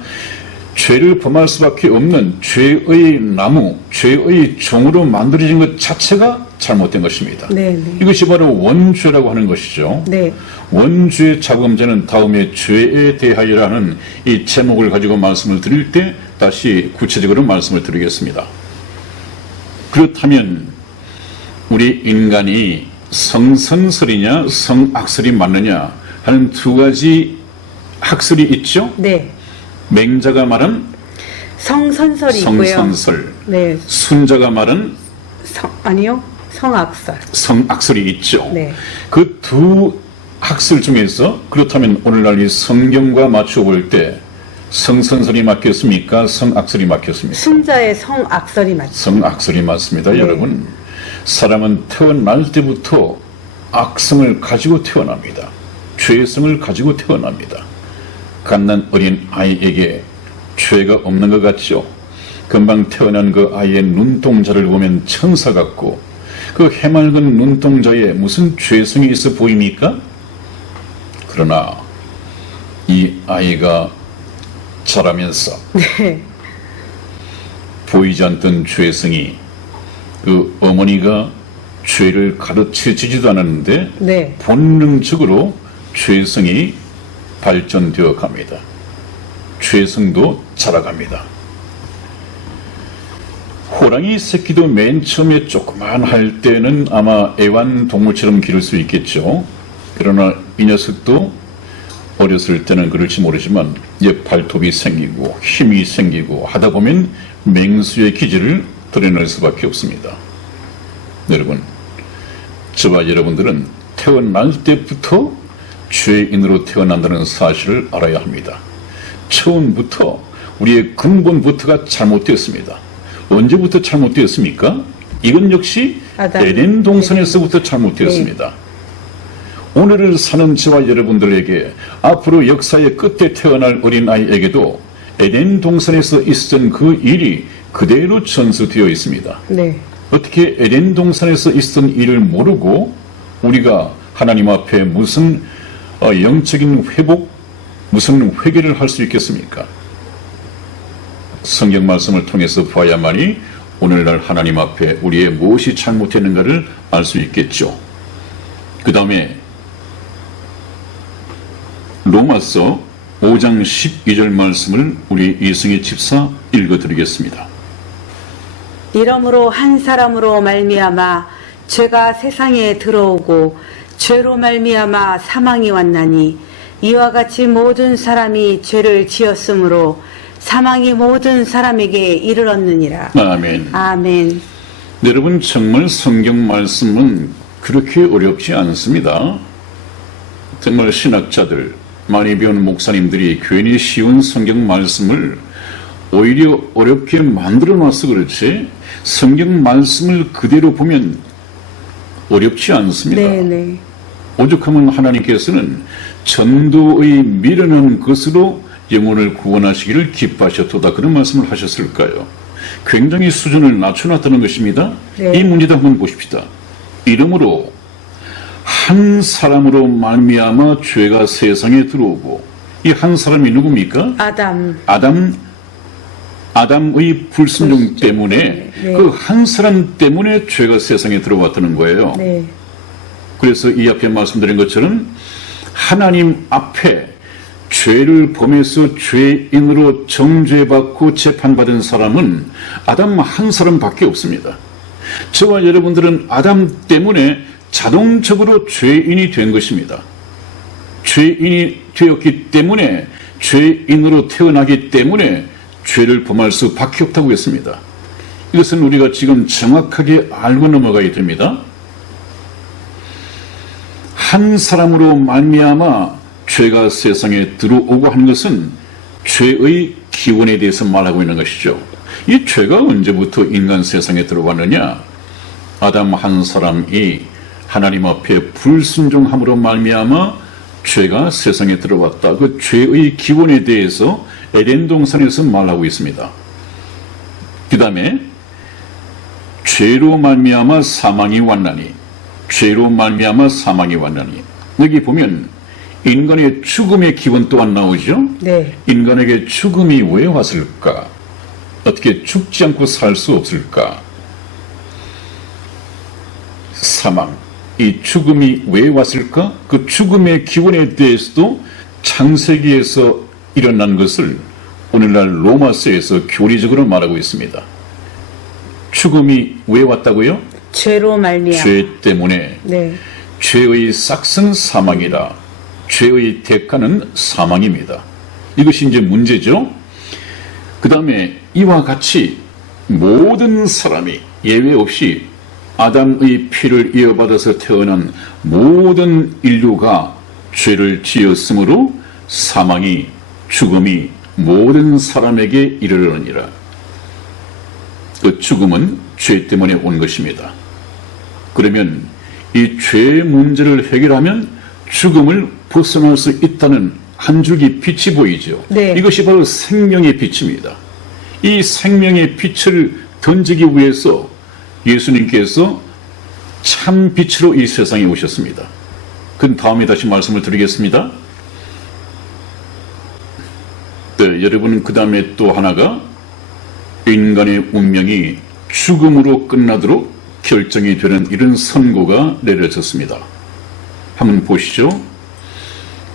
죄를 범할 수밖에 없는 죄의 나무, 죄의 종으로 만들어진 것 자체가 잘못된 것입니다. 네, 네. 이것이 바로 원죄라고 하는 것이죠. 네. 원죄 자범죄는 다음에 죄에 대하여라는 이 제목을 가지고 말씀을 드릴 때 다시 구체적으로 말씀을 드리겠습니다. 그렇다면 우리 인간이 성선설이냐 성악설이 맞느냐 하는 두 가지 학설이 있죠. 네. 맹자가 말은 성선설이 있고요. 성선설, 네. 순자가 말은 아니요. 성악설. 성악설이 있죠. 네. 그 두 학설 중에서 그렇다면 오늘날 이 성경과 맞춰 볼 때 성선설이 맞겠습니까? 성악설이 맞겠습니까? 순자의 성악설이 맞죠. 성악설이 맞습니다. 네. 여러분, 사람은 태어날 때부터 악성을 가지고 태어납니다. 죄성을 가지고 태어납니다. 갓난 어린 아이에게 죄가 없는 것 같죠? 금방 태어난 그 아이의 눈동자를 보면 천사 같고 그 해맑은 눈동자에 무슨 죄성이 있어 보입니까? 그러나 이 아이가 자라면서 네. 보이지 않던 죄성이 그 어머니가 죄를 가르쳐 주지도 않았는데 네. 본능적으로 죄성이 발전되어 갑니다. 죄성도 자라갑니다. 호랑이 새끼도 맨 처음에 조그만 할 때는 아마 애완동물처럼 기를 수 있겠죠. 그러나 이 녀석도 어렸을 때는 그럴지 모르지만 이제 발톱이 생기고 힘이 생기고 하다 보면 맹수의 기질을 드러낼 수밖에 없습니다. 여러분, 저와 여러분들은 태어날 때부터 죄인으로 태어난다는 사실을 알아야 합니다. 처음부터 우리의 근본부터가 잘못되었습니다. 언제부터 잘못되었습니까? 이건 역시 아담. 에덴 동산에서부터 잘못되었습니다. 오늘을 사는 저와 여러분들에게 앞으로 역사의 끝에 태어날 어린아이에게도 에덴 동산에서 있었던 그 일이 그대로 전수되어 있습니다. 네. 어떻게 에덴 동산에서 있었던 일을 모르고 우리가 하나님 앞에 무슨 영적인 회복, 무슨 회개를 할 수 있겠습니까? 성경 말씀을 통해서 봐야만이 오늘날 하나님 앞에 우리의 무엇이 잘못했는가를 알 수 있겠죠. 그 다음에 로마서 5장 12절 말씀을 우리 이승희 집사 읽어드리겠습니다. 이러므로 한 사람으로 말미암아 죄가 세상에 들어오고 죄로 말미암아 사망이 왔나니 이와 같이 모든 사람이 죄를 지었으므로 사망이 모든 사람에게 이르렀느니라. 아멘. 아멘. 여러분, 정말 성경 말씀은 그렇게 어렵지 않습니다. 정말 신학자들, 많이 배운 목사님들이 괜히 쉬운 성경 말씀을 오히려 어렵게 만들어놔서 그렇지 성경 말씀을 그대로 보면 어렵지 않습니다. 네네. 오죽하면 하나님께서는 전도의 미련한 것으로 영혼을 구원하시기를 기뻐하셨도다, 그런 말씀을 하셨을까요? 굉장히 수준을 낮춰놨다는 것입니다. 네. 이 문제도 한번 보십시다. 이러므로 한 사람으로 말미암아 죄가 세상에 들어오고, 이 한 사람이 누굽니까? 아담의 불순종 때문에 네. 그 한 사람 때문에 죄가 세상에 들어왔다는 거예요. 네. 그래서 이 앞에 말씀드린 것처럼 하나님 앞에 죄를 범해서 죄인으로 정죄받고 재판받은 사람은 아담 한 사람밖에 없습니다. 저와 여러분들은 아담 때문에 자동적으로 죄인이 된 것입니다. 죄인이 되었기 때문에, 죄인으로 태어나기 때문에 죄를 범할 수밖에 없다고 했습니다. 이것은 우리가 지금 정확하게 알고 넘어가야 됩니다. 한 사람으로 말미암아 죄가 세상에 들어오고 하는 것은 죄의 기원에 대해서 말하고 있는 것이죠. 이 죄가 언제부터 인간 세상에 들어왔느냐? 아담 한 사람이 하나님 앞에 불순종함으로 말미암아 죄가 세상에 들어왔다. 그 죄의 기원에 대해서 에덴 동산에서 말하고 있습니다. 그 다음에 죄로 말미암아 사망이 왔나니, 죄로 말미암아 사망이 왔나니, 여기 보면 인간의 죽음의 기원 또한 나오죠. 네. 인간에게 죽음이 왜 왔을까? 어떻게 죽지 않고 살 수 없을까? 사망, 이 죽음이 왜 왔을까? 그 죽음의 기원에 대해서도 창세기에서 일어난 것을 오늘날 로마서에서 교리적으로 말하고 있습니다. 죽음이 왜 왔다고요? 죄로 말미암아. 죄 때문에. 네. 죄의 싹은 사망이라. 죄의 대가는 사망입니다. 이것이 이제 문제죠. 그 다음에 이와 같이 모든 사람이 예외 없이 아담의 피를 이어받아서 태어난 모든 인류가 죄를 지었으므로 사망이, 죽음이 모든 사람에게 이르르니라. 그 죽음은 죄 때문에 온 것입니다. 그러면 이 죄의 문제를 해결하면 죽음을 벗어날 수 있다는 한 줄기 빛이 보이죠. 네. 이것이 바로 생명의 빛입니다. 이 생명의 빛을 던지기 위해서 예수님께서 참 빛으로 이 세상에 오셨습니다. 그 다음에 다시 말씀을 드리겠습니다. 네, 여러분, 그 다음에 또 하나가 인간의 운명이 죽음으로 끝나도록 결정이 되는 이런 선고가 내려졌습니다. 한번 보시죠.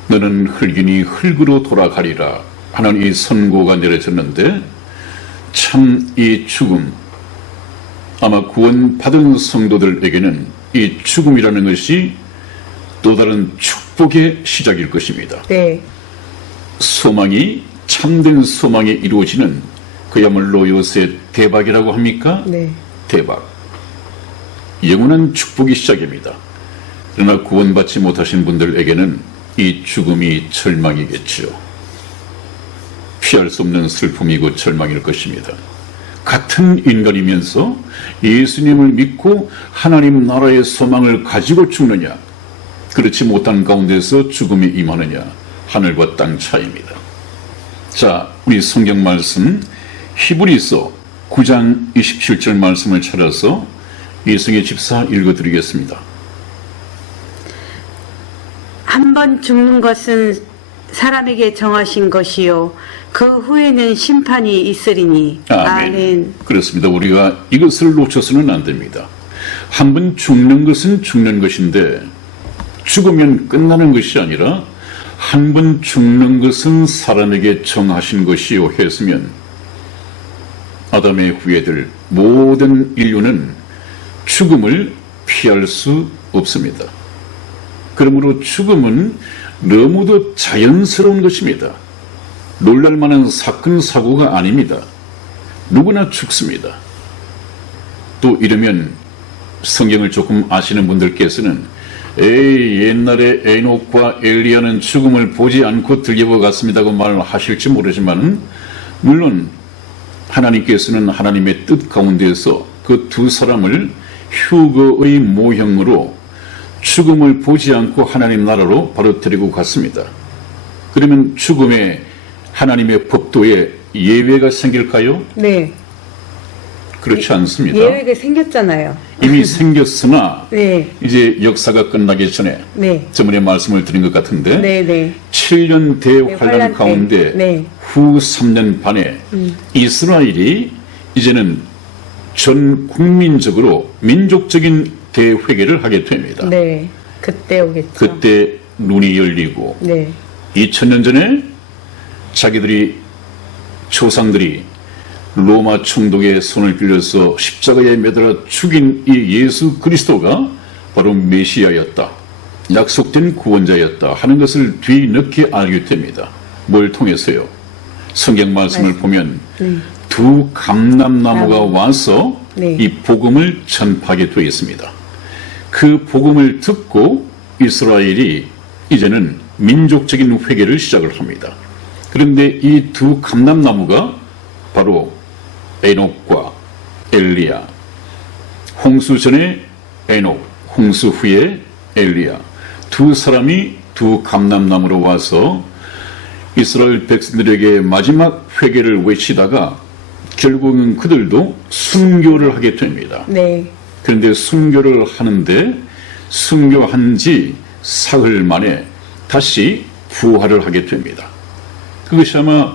너는 흙이니 흙으로 돌아가리라 하는 이 선고가 내려졌는데, 참 이 죽음, 아마 구원받은 성도들에게는 이 죽음이라는 것이 또 다른 축복의 시작일 것입니다. 네. 소망이, 참된 소망이 이루어지는, 그야말로 요새 대박이라고 합니까? 네. 대박. 영원한 축복이 시작입니다. 그러나 구원받지 못하신 분들에게는 이 죽음이 절망이겠죠. 피할 수 없는 슬픔이고 절망일 것입니다. 같은 인간이면서 예수님을 믿고 하나님 나라의 소망을 가지고 죽느냐, 그렇지 못한 가운데서 죽음이 임하느냐, 하늘과 땅 차이입니다. 자, 우리 성경 말씀 히브리서 9장 27절 말씀을 찾아서 이승희 집사 읽어드리겠습니다. 한 번 죽는 것은 사람에게 정하신 것이요 그 후에는 심판이 있으리니. 아멘. 그렇습니다. 우리가 이것을 놓쳐서는 안 됩니다. 한 번 죽는 것은 죽는 것인데 죽으면 끝나는 것이 아니라 한 번 죽는 것은 사람에게 정하신 것이요 했으면 아담의 후예들 모든 인류는 죽음을 피할 수 없습니다. 그러므로 죽음은 너무도 자연스러운 것입니다. 놀랄만한 사건 사고가 아닙니다. 누구나 죽습니다. 또 이러면 성경을 조금 아시는 분들께서는 에이, 옛날에 에녹과 엘리야는 죽음을 보지 않고 들려갔습니다고 말하실지 모르지만, 물론 하나님께서는 하나님의 뜻 가운데서 그 두 사람을 휴거의 모형으로 죽음을 보지 않고 하나님 나라로 바로 데리고 갔습니다. 그러면 죽음에 하나님의 법도에 예외가 생길까요? 네. 그렇지 않습니다. 예외가 생겼잖아요. 이미 생겼으나 네. 이제 역사가 끝나기 전에 네. 저번에 말씀을 드린 것 같은데 네, 네. 7년 대환란 가운데 네. 후 3년 반에 이스라엘이 이제는 전 국민적으로 민족적인 대회개를 하게 됩니다. 네. 그때 오겠죠. 그때 눈이 열리고 네. 2000년 전에 자기들이 조상들이 로마 총독의 손을 빌려서 십자가에 매달아 죽인 이 예수 그리스도가 바로 메시아였다, 약속된 구원자였다 하는 것을 뒤늦게 알게 됩니다. 뭘 통해서요? 성경 말씀을 보면 두 감람나무가 와서 네. 이 복음을 전파하게 되어 있습니다. 그 복음을 듣고 이스라엘이 이제는 민족적인 회개를 시작을 합니다. 그런데 이 두 감람나무가 바로 에녹과 엘리야, 홍수 전에 에녹, 홍수 후에 엘리야, 두 사람이 두 감람나무로 와서 이스라엘 백성들에게 마지막 회개를 외치다가 결국은 그들도 순교를 하게 됩니다. 네. 그런데 순교를 하는데 순교한 지 사흘 만에 다시 부활을 하게 됩니다. 그것이 아마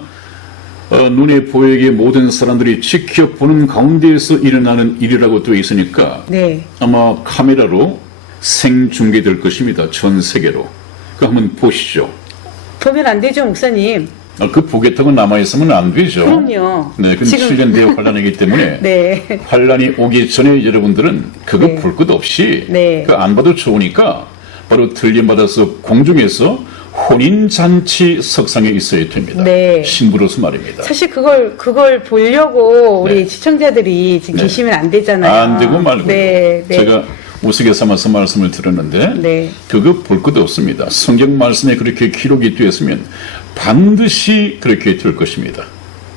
눈에 보이게 모든 사람들이 지켜보는 가운데에서 일어나는 일이라고 되어 있으니까 네. 아마 카메라로 생중계될 것입니다. 전 세계로. 그 한번 보시죠. 보면 안 되죠, 목사님. 그 보겠다고 남아있으면 안 되죠. 그럼요. 네, 그건 지금- 7년 뒤에 환란이기 때문에 네. 환란이 오기 전에 여러분들은 그거 네. 볼 것 없이 네. 그 안 봐도 좋으니까 바로 들림받아서 공중에서 혼인잔치 석상에 있어야 됩니다. 네. 신부로서 말입니다. 사실 그걸 보려고 우리 네. 시청자들이 지금 네. 계시면 안 되잖아요. 안 되고 말고요. 네. 네. 제가 우스개 삼아서 말씀을 드렸는데 네. 그거 볼 것도 없습니다. 성경 말씀에 그렇게 기록이 되었으면 반드시 그렇게 될 것입니다.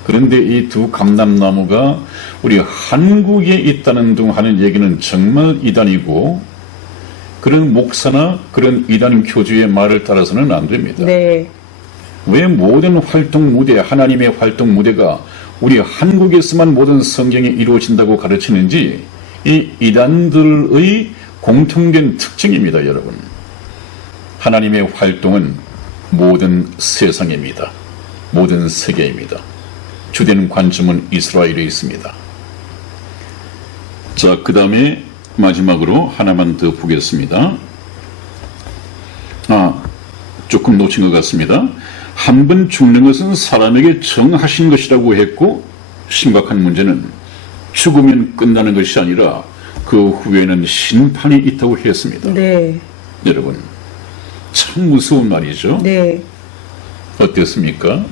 그런데 이 두 감람나무가 우리 한국에 있다는 둥 하는 얘기는 정말 이단이고 그런 목사나 그런 이단 교주의 말을 따라서는 안 됩니다. 네. 왜 모든 활동 무대, 하나님의 활동 무대가 우리 한국에서만 모든 성경이 이루어진다고 가르치는지 이 이단들의 공통된 특징입니다, 여러분. 하나님의 활동은 모든 세상입니다. 모든 세계입니다. 주된 관점은 이스라엘에 있습니다. 자, 그 다음에 마지막으로 하나만 더 보겠습니다. 조금 놓친 것 같습니다. 한 번 죽는 것은 사람에게 정하신 것이라고 했고 심각한 문제는 죽으면 끝나는 것이 아니라 그 후에는 심판이 있다고 했습니다. 네. 여러분, 참 무서운 말이죠. 네. 어땠습니까?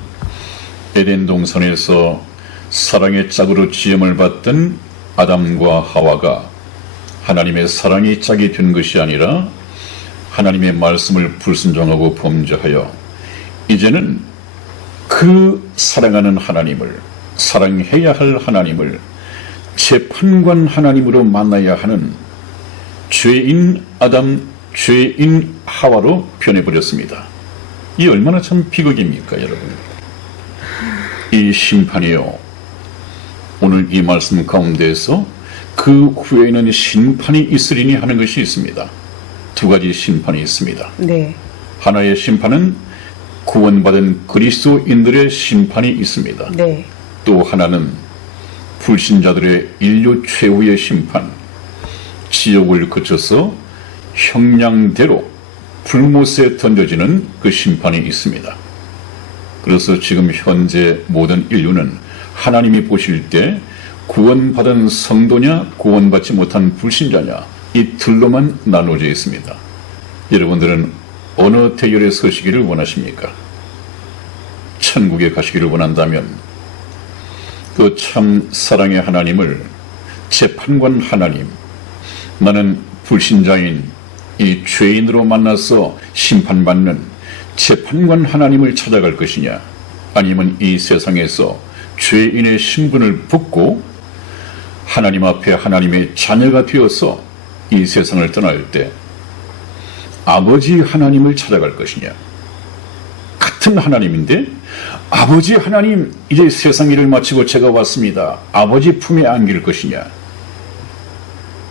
에덴 동산에서 사랑의 짝으로 지음을 받던 아담과 하와가 하나님의 사랑이 짝이 된 것이 아니라 하나님의 말씀을 불순종하고 범죄하여 이제는 그 사랑하는 하나님을, 사랑해야 할 하나님을 재판관 하나님으로 만나야 하는 죄인 아담, 죄인 하와로 변해버렸습니다. 이 얼마나 참 비극입니까, 여러분? 이 심판이요. 오늘 이 말씀 가운데에서 그 후에는 심판이 있으리니 하는 것이 있습니다. 두 가지 심판이 있습니다. 네. 하나의 심판은 구원받은 그리스도인들의 심판이 있습니다. 네. 또 하나는 불신자들의 인류 최후의 심판, 지옥을 거쳐서 형량대로 불못에 던져지는 그 심판이 있습니다. 그래서 지금 현재 모든 인류는 하나님이 보실 때 구원받은 성도냐 구원받지 못한 불신자냐 이 둘로만 나눠져 있습니다. 여러분들은 어느 대열에 서시기를 원하십니까? 천국에 가시기를 원한다면 그 참 사랑의 하나님을 재판관 하나님, 나는 불신자인 이 죄인으로 만나서 심판받는 재판관 하나님을 찾아갈 것이냐, 아니면 이 세상에서 죄인의 신분을 벗고 하나님 앞에 하나님의 자녀가 되어서 이 세상을 떠날 때 아버지 하나님을 찾아갈 것이냐. 같은 하나님인데 아버지 하나님, 이제 세상 일을 마치고 제가 왔습니다. 아버지 품에 안길 것이냐,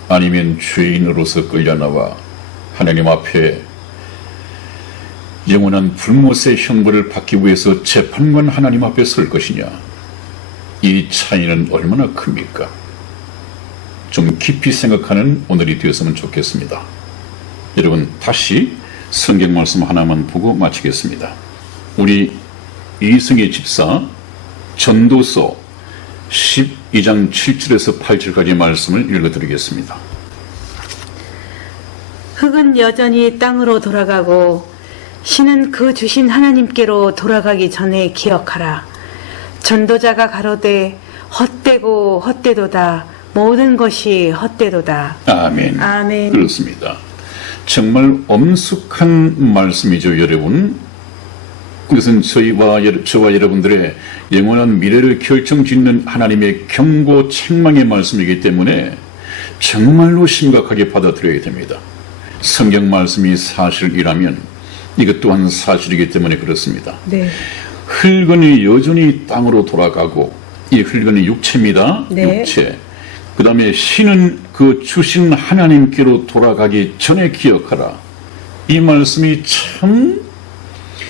아니면 죄인으로서 끌려나와 하나님 앞에 영원한 불못의 형벌을 받기 위해서 재판관 하나님 앞에 설 것이냐. 이 차이는 얼마나 큽니까? 좀 깊이 생각하는 오늘이 되었으면 좋겠습니다. 여러분, 다시 성경 말씀 하나만 보고 마치겠습니다. 우리 이승희 집사 전도서 12장 7절에서 8절까지 말씀을 읽어드리겠습니다. 흙은 여전히 땅으로 돌아가고 신은 그 주신 하나님께로 돌아가기 전에 기억하라. 전도자가 가로되 헛되고 헛되도다. 모든 것이 헛되도다. 아멘. 아멘. 그렇습니다. 정말 엄숙한 말씀이죠, 여러분. 그것은 저와 여러분들의 영원한 미래를 결정짓는 하나님의 경고 책망의 말씀이기 때문에 정말로 심각하게 받아들여야 됩니다. 성경 말씀이 사실이라면 이것 또한 사실이기 때문에 그렇습니다. 네. 흙은 여전히 땅으로 돌아가고 이 흙은 육체입니다. 네. 육체. 그 다음에 신은 그 주신 하나님께로 돌아가기 전에 기억하라. 이 말씀이 참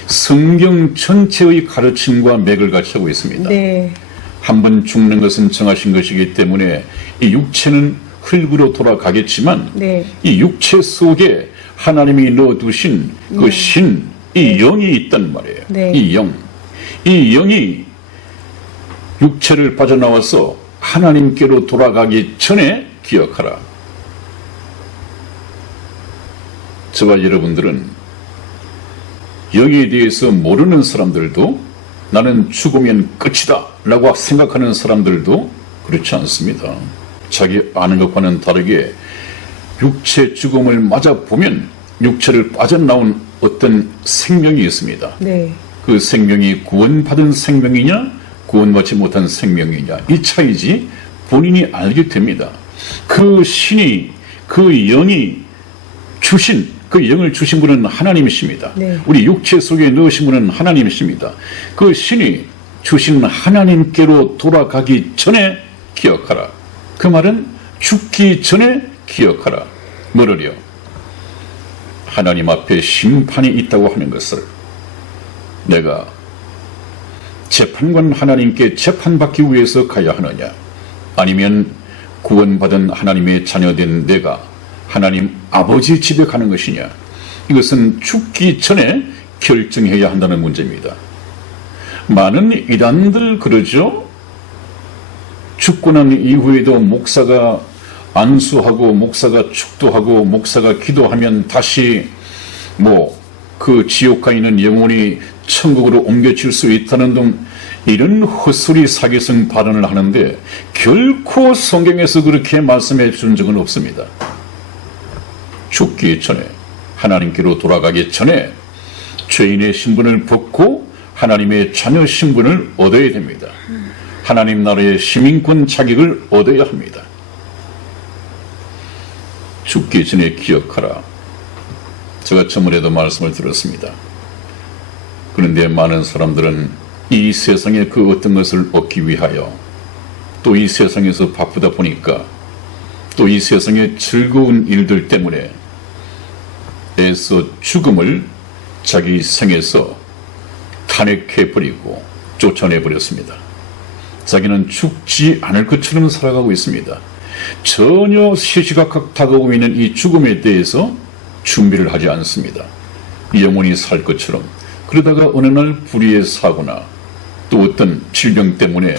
성경 전체의 가르침과 맥을 같이 하고 있습니다. 네. 한 번 죽는 것은 정하신 것이기 때문에 이 육체는 흙으로 돌아가겠지만 네. 이 육체 속에 하나님이 넣어두신 그 신, 이 영이 있단 말이에요. 네. 이 영이 육체를 빠져나와서 하나님께로 돌아가기 전에 기억하라. 저와 여러분들은 여기에 대해서 모르는 사람들도 나는 죽으면 끝이다 라고 생각하는 사람들도 그렇지 않습니다. 자기 아는 것과는 다르게 육체 죽음을 맞아보면 육체를 빠져나온 어떤 생명이 있습니다. 네. 그 생명이 구원받은 생명이냐 구원받지 못한 생명이냐 이 차이지 본인이 알게 됩니다. 그 신이 그 영이 주신 그 영을 주신 분은 하나님이십니다. 네. 우리 육체 속에 넣으신 분은 하나님이십니다. 그 신이 주신 하나님께로 돌아가기 전에 기억하라. 그 말은 죽기 전에 기억하라. 뭐를요? 하나님 앞에 심판이 있다고 하는 것을 내가 재판관 하나님께 재판받기 위해서 가야 하느냐 아니면 구원받은 하나님의 자녀된 내가 하나님 아버지 집에 가는 것이냐 이것은 죽기 전에 결정해야 한다는 문제입니다. 많은 이단들 그러죠. 죽고 난 이후에도 목사가 안수하고 목사가 축도하고 목사가 기도하면 다시 그 지옥 가 있는 영혼이 천국으로 옮겨질 수 있다는 등 이런 헛소리 사기성 발언을 하는데 결코 성경에서 그렇게 말씀해 준 적은 없습니다. 죽기 전에 하나님께로 돌아가기 전에 죄인의 신분을 벗고 하나님의 자녀 신분을 얻어야 됩니다. 하나님 나라의 시민권 자격을 얻어야 합니다. 죽기 전에 기억하라. 제가 저번에도 말씀을 들었습니다. 그런데 많은 사람들은 이 세상의 그 어떤 것을 얻기 위하여 또 이 세상에서 바쁘다 보니까 또 이 세상의 즐거운 일들 때문에 애써 죽음을 자기 생에서 탄핵해버리고 쫓아내버렸습니다. 자기는 죽지 않을 것처럼 살아가고 있습니다. 전혀 시시각각 다가오고 있는 이 죽음에 대해서 준비를 하지 않습니다. 영원히 살 것처럼. 그러다가 어느 날 불의의 사고나 또 어떤 질병 때문에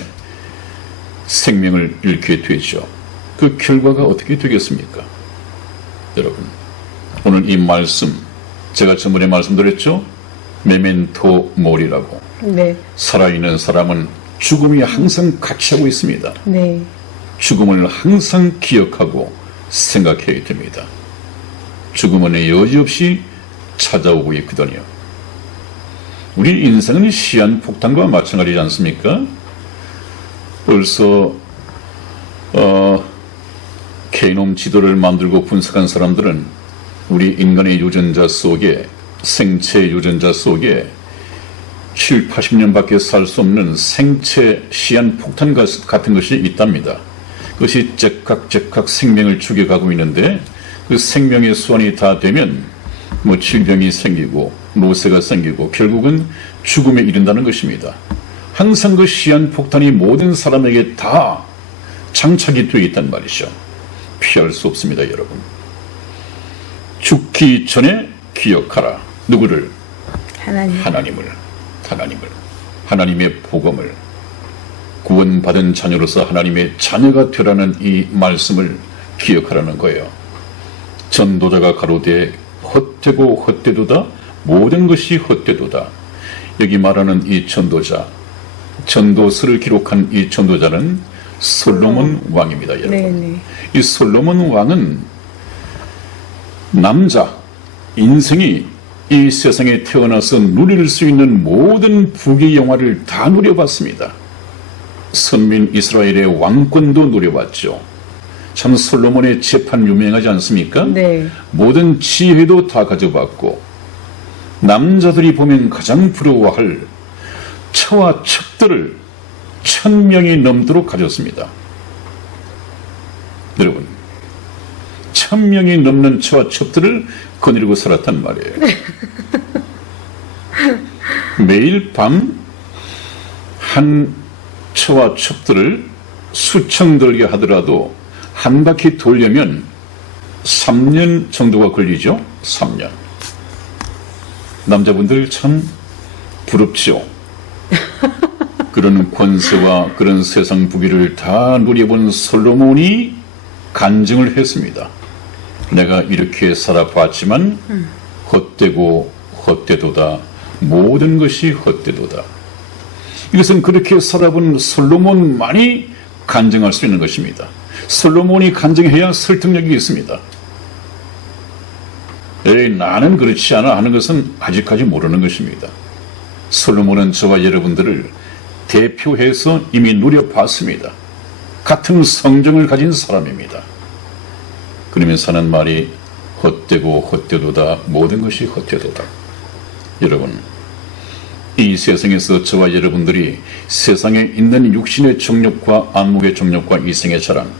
생명을 잃게 되죠. 그 결과가 어떻게 되겠습니까? 여러분, 오늘 이 말씀 제가 저번에 말씀드렸죠? 메멘토 모리라고. 네. 살아있는 사람은 죽음이 항상 같이 하고 있습니다. 네. 죽음을 항상 기억하고 생각해야 됩니다. 죽음은 여지없이 찾아오고 있거든요. 우리 인생은 시한폭탄과 마찬가지지 않습니까? 벌써 게노մ 지도를 만들고 분석한 사람들은 우리 인간의 유전자 속에 생체 유전자 속에 7, 80년밖에 살 수 없는 생체 시한폭탄 같은 것이 있답니다. 그것이 째깍째깍 생명을 죽여가고 있는데 그 생명의 수완이 다 되면 질병이 생기고 노쇠가 생기고 결국은 죽음에 이른다는 것입니다. 항상 그 시한폭탄이 모든 사람에게 다 장착이 되어 있단 말이죠. 피할 수 없습니다, 여러분. 죽기 전에 기억하라. 누구를? 하나님을. 하나님의 복음을. 구원받은 자녀로서 하나님의 자녀가 되라는 이 말씀을 기억하라는 거예요. 전도자가 가로되 헛되고 헛되도다 모든 것이 헛되도다. 여기 말하는 이 전도자, 전도서를 기록한 이 전도자는 솔로몬 왕입니다, 여러분. 네네. 이 솔로몬 왕은 남자, 인생이 이 세상에 태어나서 누릴 수 있는 모든 부귀 영화를 다 누려봤습니다. 선민 이스라엘의 왕권도 누려봤죠. 참 솔로몬의 재판 유명하지 않습니까? 네. 모든 지혜도 다 가져봤고 남자들이 보면 가장 부러워할 처와 첩들을 1000명이 넘도록 가졌습니다. 여러분, 1000명이 넘는 처와 첩들을 거느리고 살았단 말이에요. 매일 밤 한 처와 첩들을 수청 들게 하더라도 한 바퀴 돌려면 3년 정도가 걸리죠. 3년. 남자분들 참 부럽죠. 그런 권세와 그런 세상 부귀를 다 누려본 솔로몬이 간증을 했습니다. 내가 이렇게 살아봤지만 헛되고 헛되도다. 모든 것이 헛되도다. 이것은 그렇게 살아본 솔로몬만이 간증할 수 있는 것입니다. 솔로몬이 간증해야 설득력이 있습니다. 에이, 나는 그렇지 않아 하는 것은 아직까지 모르는 것입니다. 솔로몬은 저와 여러분들을 대표해서 이미 누려봤습니다. 같은 성정을 가진 사람입니다. 그러면서 하는 말이 헛되고 헛되도다 모든 것이 헛되도다. 여러분, 이 세상에서 저와 여러분들이 세상에 있는 육신의 정욕과 안목의 정욕과 이생의 자랑,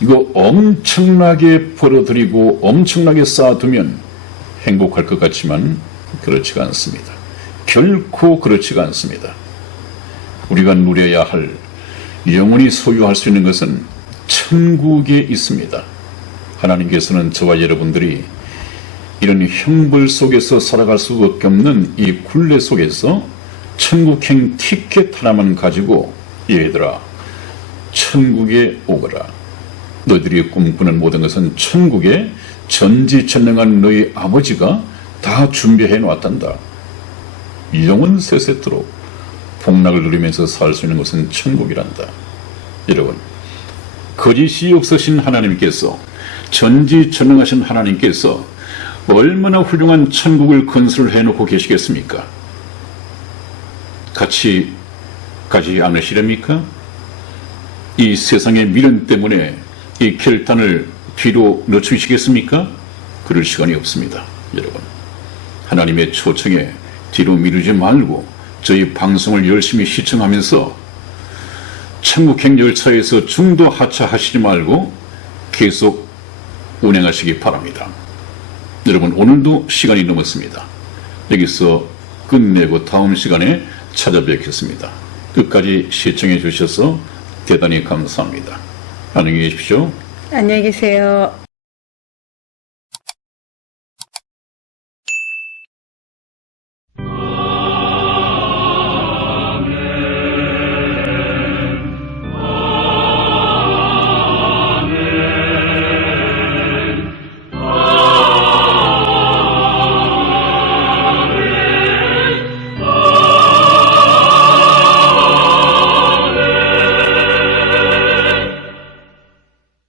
이거 엄청나게 벌어들이고 엄청나게 쌓아두면 행복할 것 같지만 그렇지가 않습니다. 결코 그렇지가 않습니다. 우리가 누려야 할, 영원히 소유할 수 있는 것은 천국에 있습니다. 하나님께서는 저와 여러분들이 이런 형벌 속에서 살아갈 수밖에 없는 이 굴레 속에서 천국행 티켓 하나만 가지고 얘들아 천국에 오거라. 너희들이 꿈꾸는 모든 것은 천국에 전지전능한 너희 아버지가 다 준비해 놓았단다. 영원 세세토록 복락을 누리면서 살 수 있는 것은 천국이란다. 여러분, 거짓이 없으신 하나님께서, 전지전능하신 하나님께서 얼마나 훌륭한 천국을 건설을 해놓고 계시겠습니까? 같이 가지 않으시렵니까? 이 세상의 미련 때문에 이 결단을 뒤로 늦추시겠습니까? 그럴 시간이 없습니다. 여러분, 하나님의 초청에 뒤로 미루지 말고 저희 방송을 열심히 시청하면서 천국행 열차에서 중도 하차하시지 말고 계속 운행하시기 바랍니다. 여러분, 오늘도 시간이 넘었습니다. 여기서 끝내고 다음 시간에 찾아뵙겠습니다. 끝까지 시청해 주셔서 대단히 감사합니다. 안녕히 계십시오. 안녕히 계세요.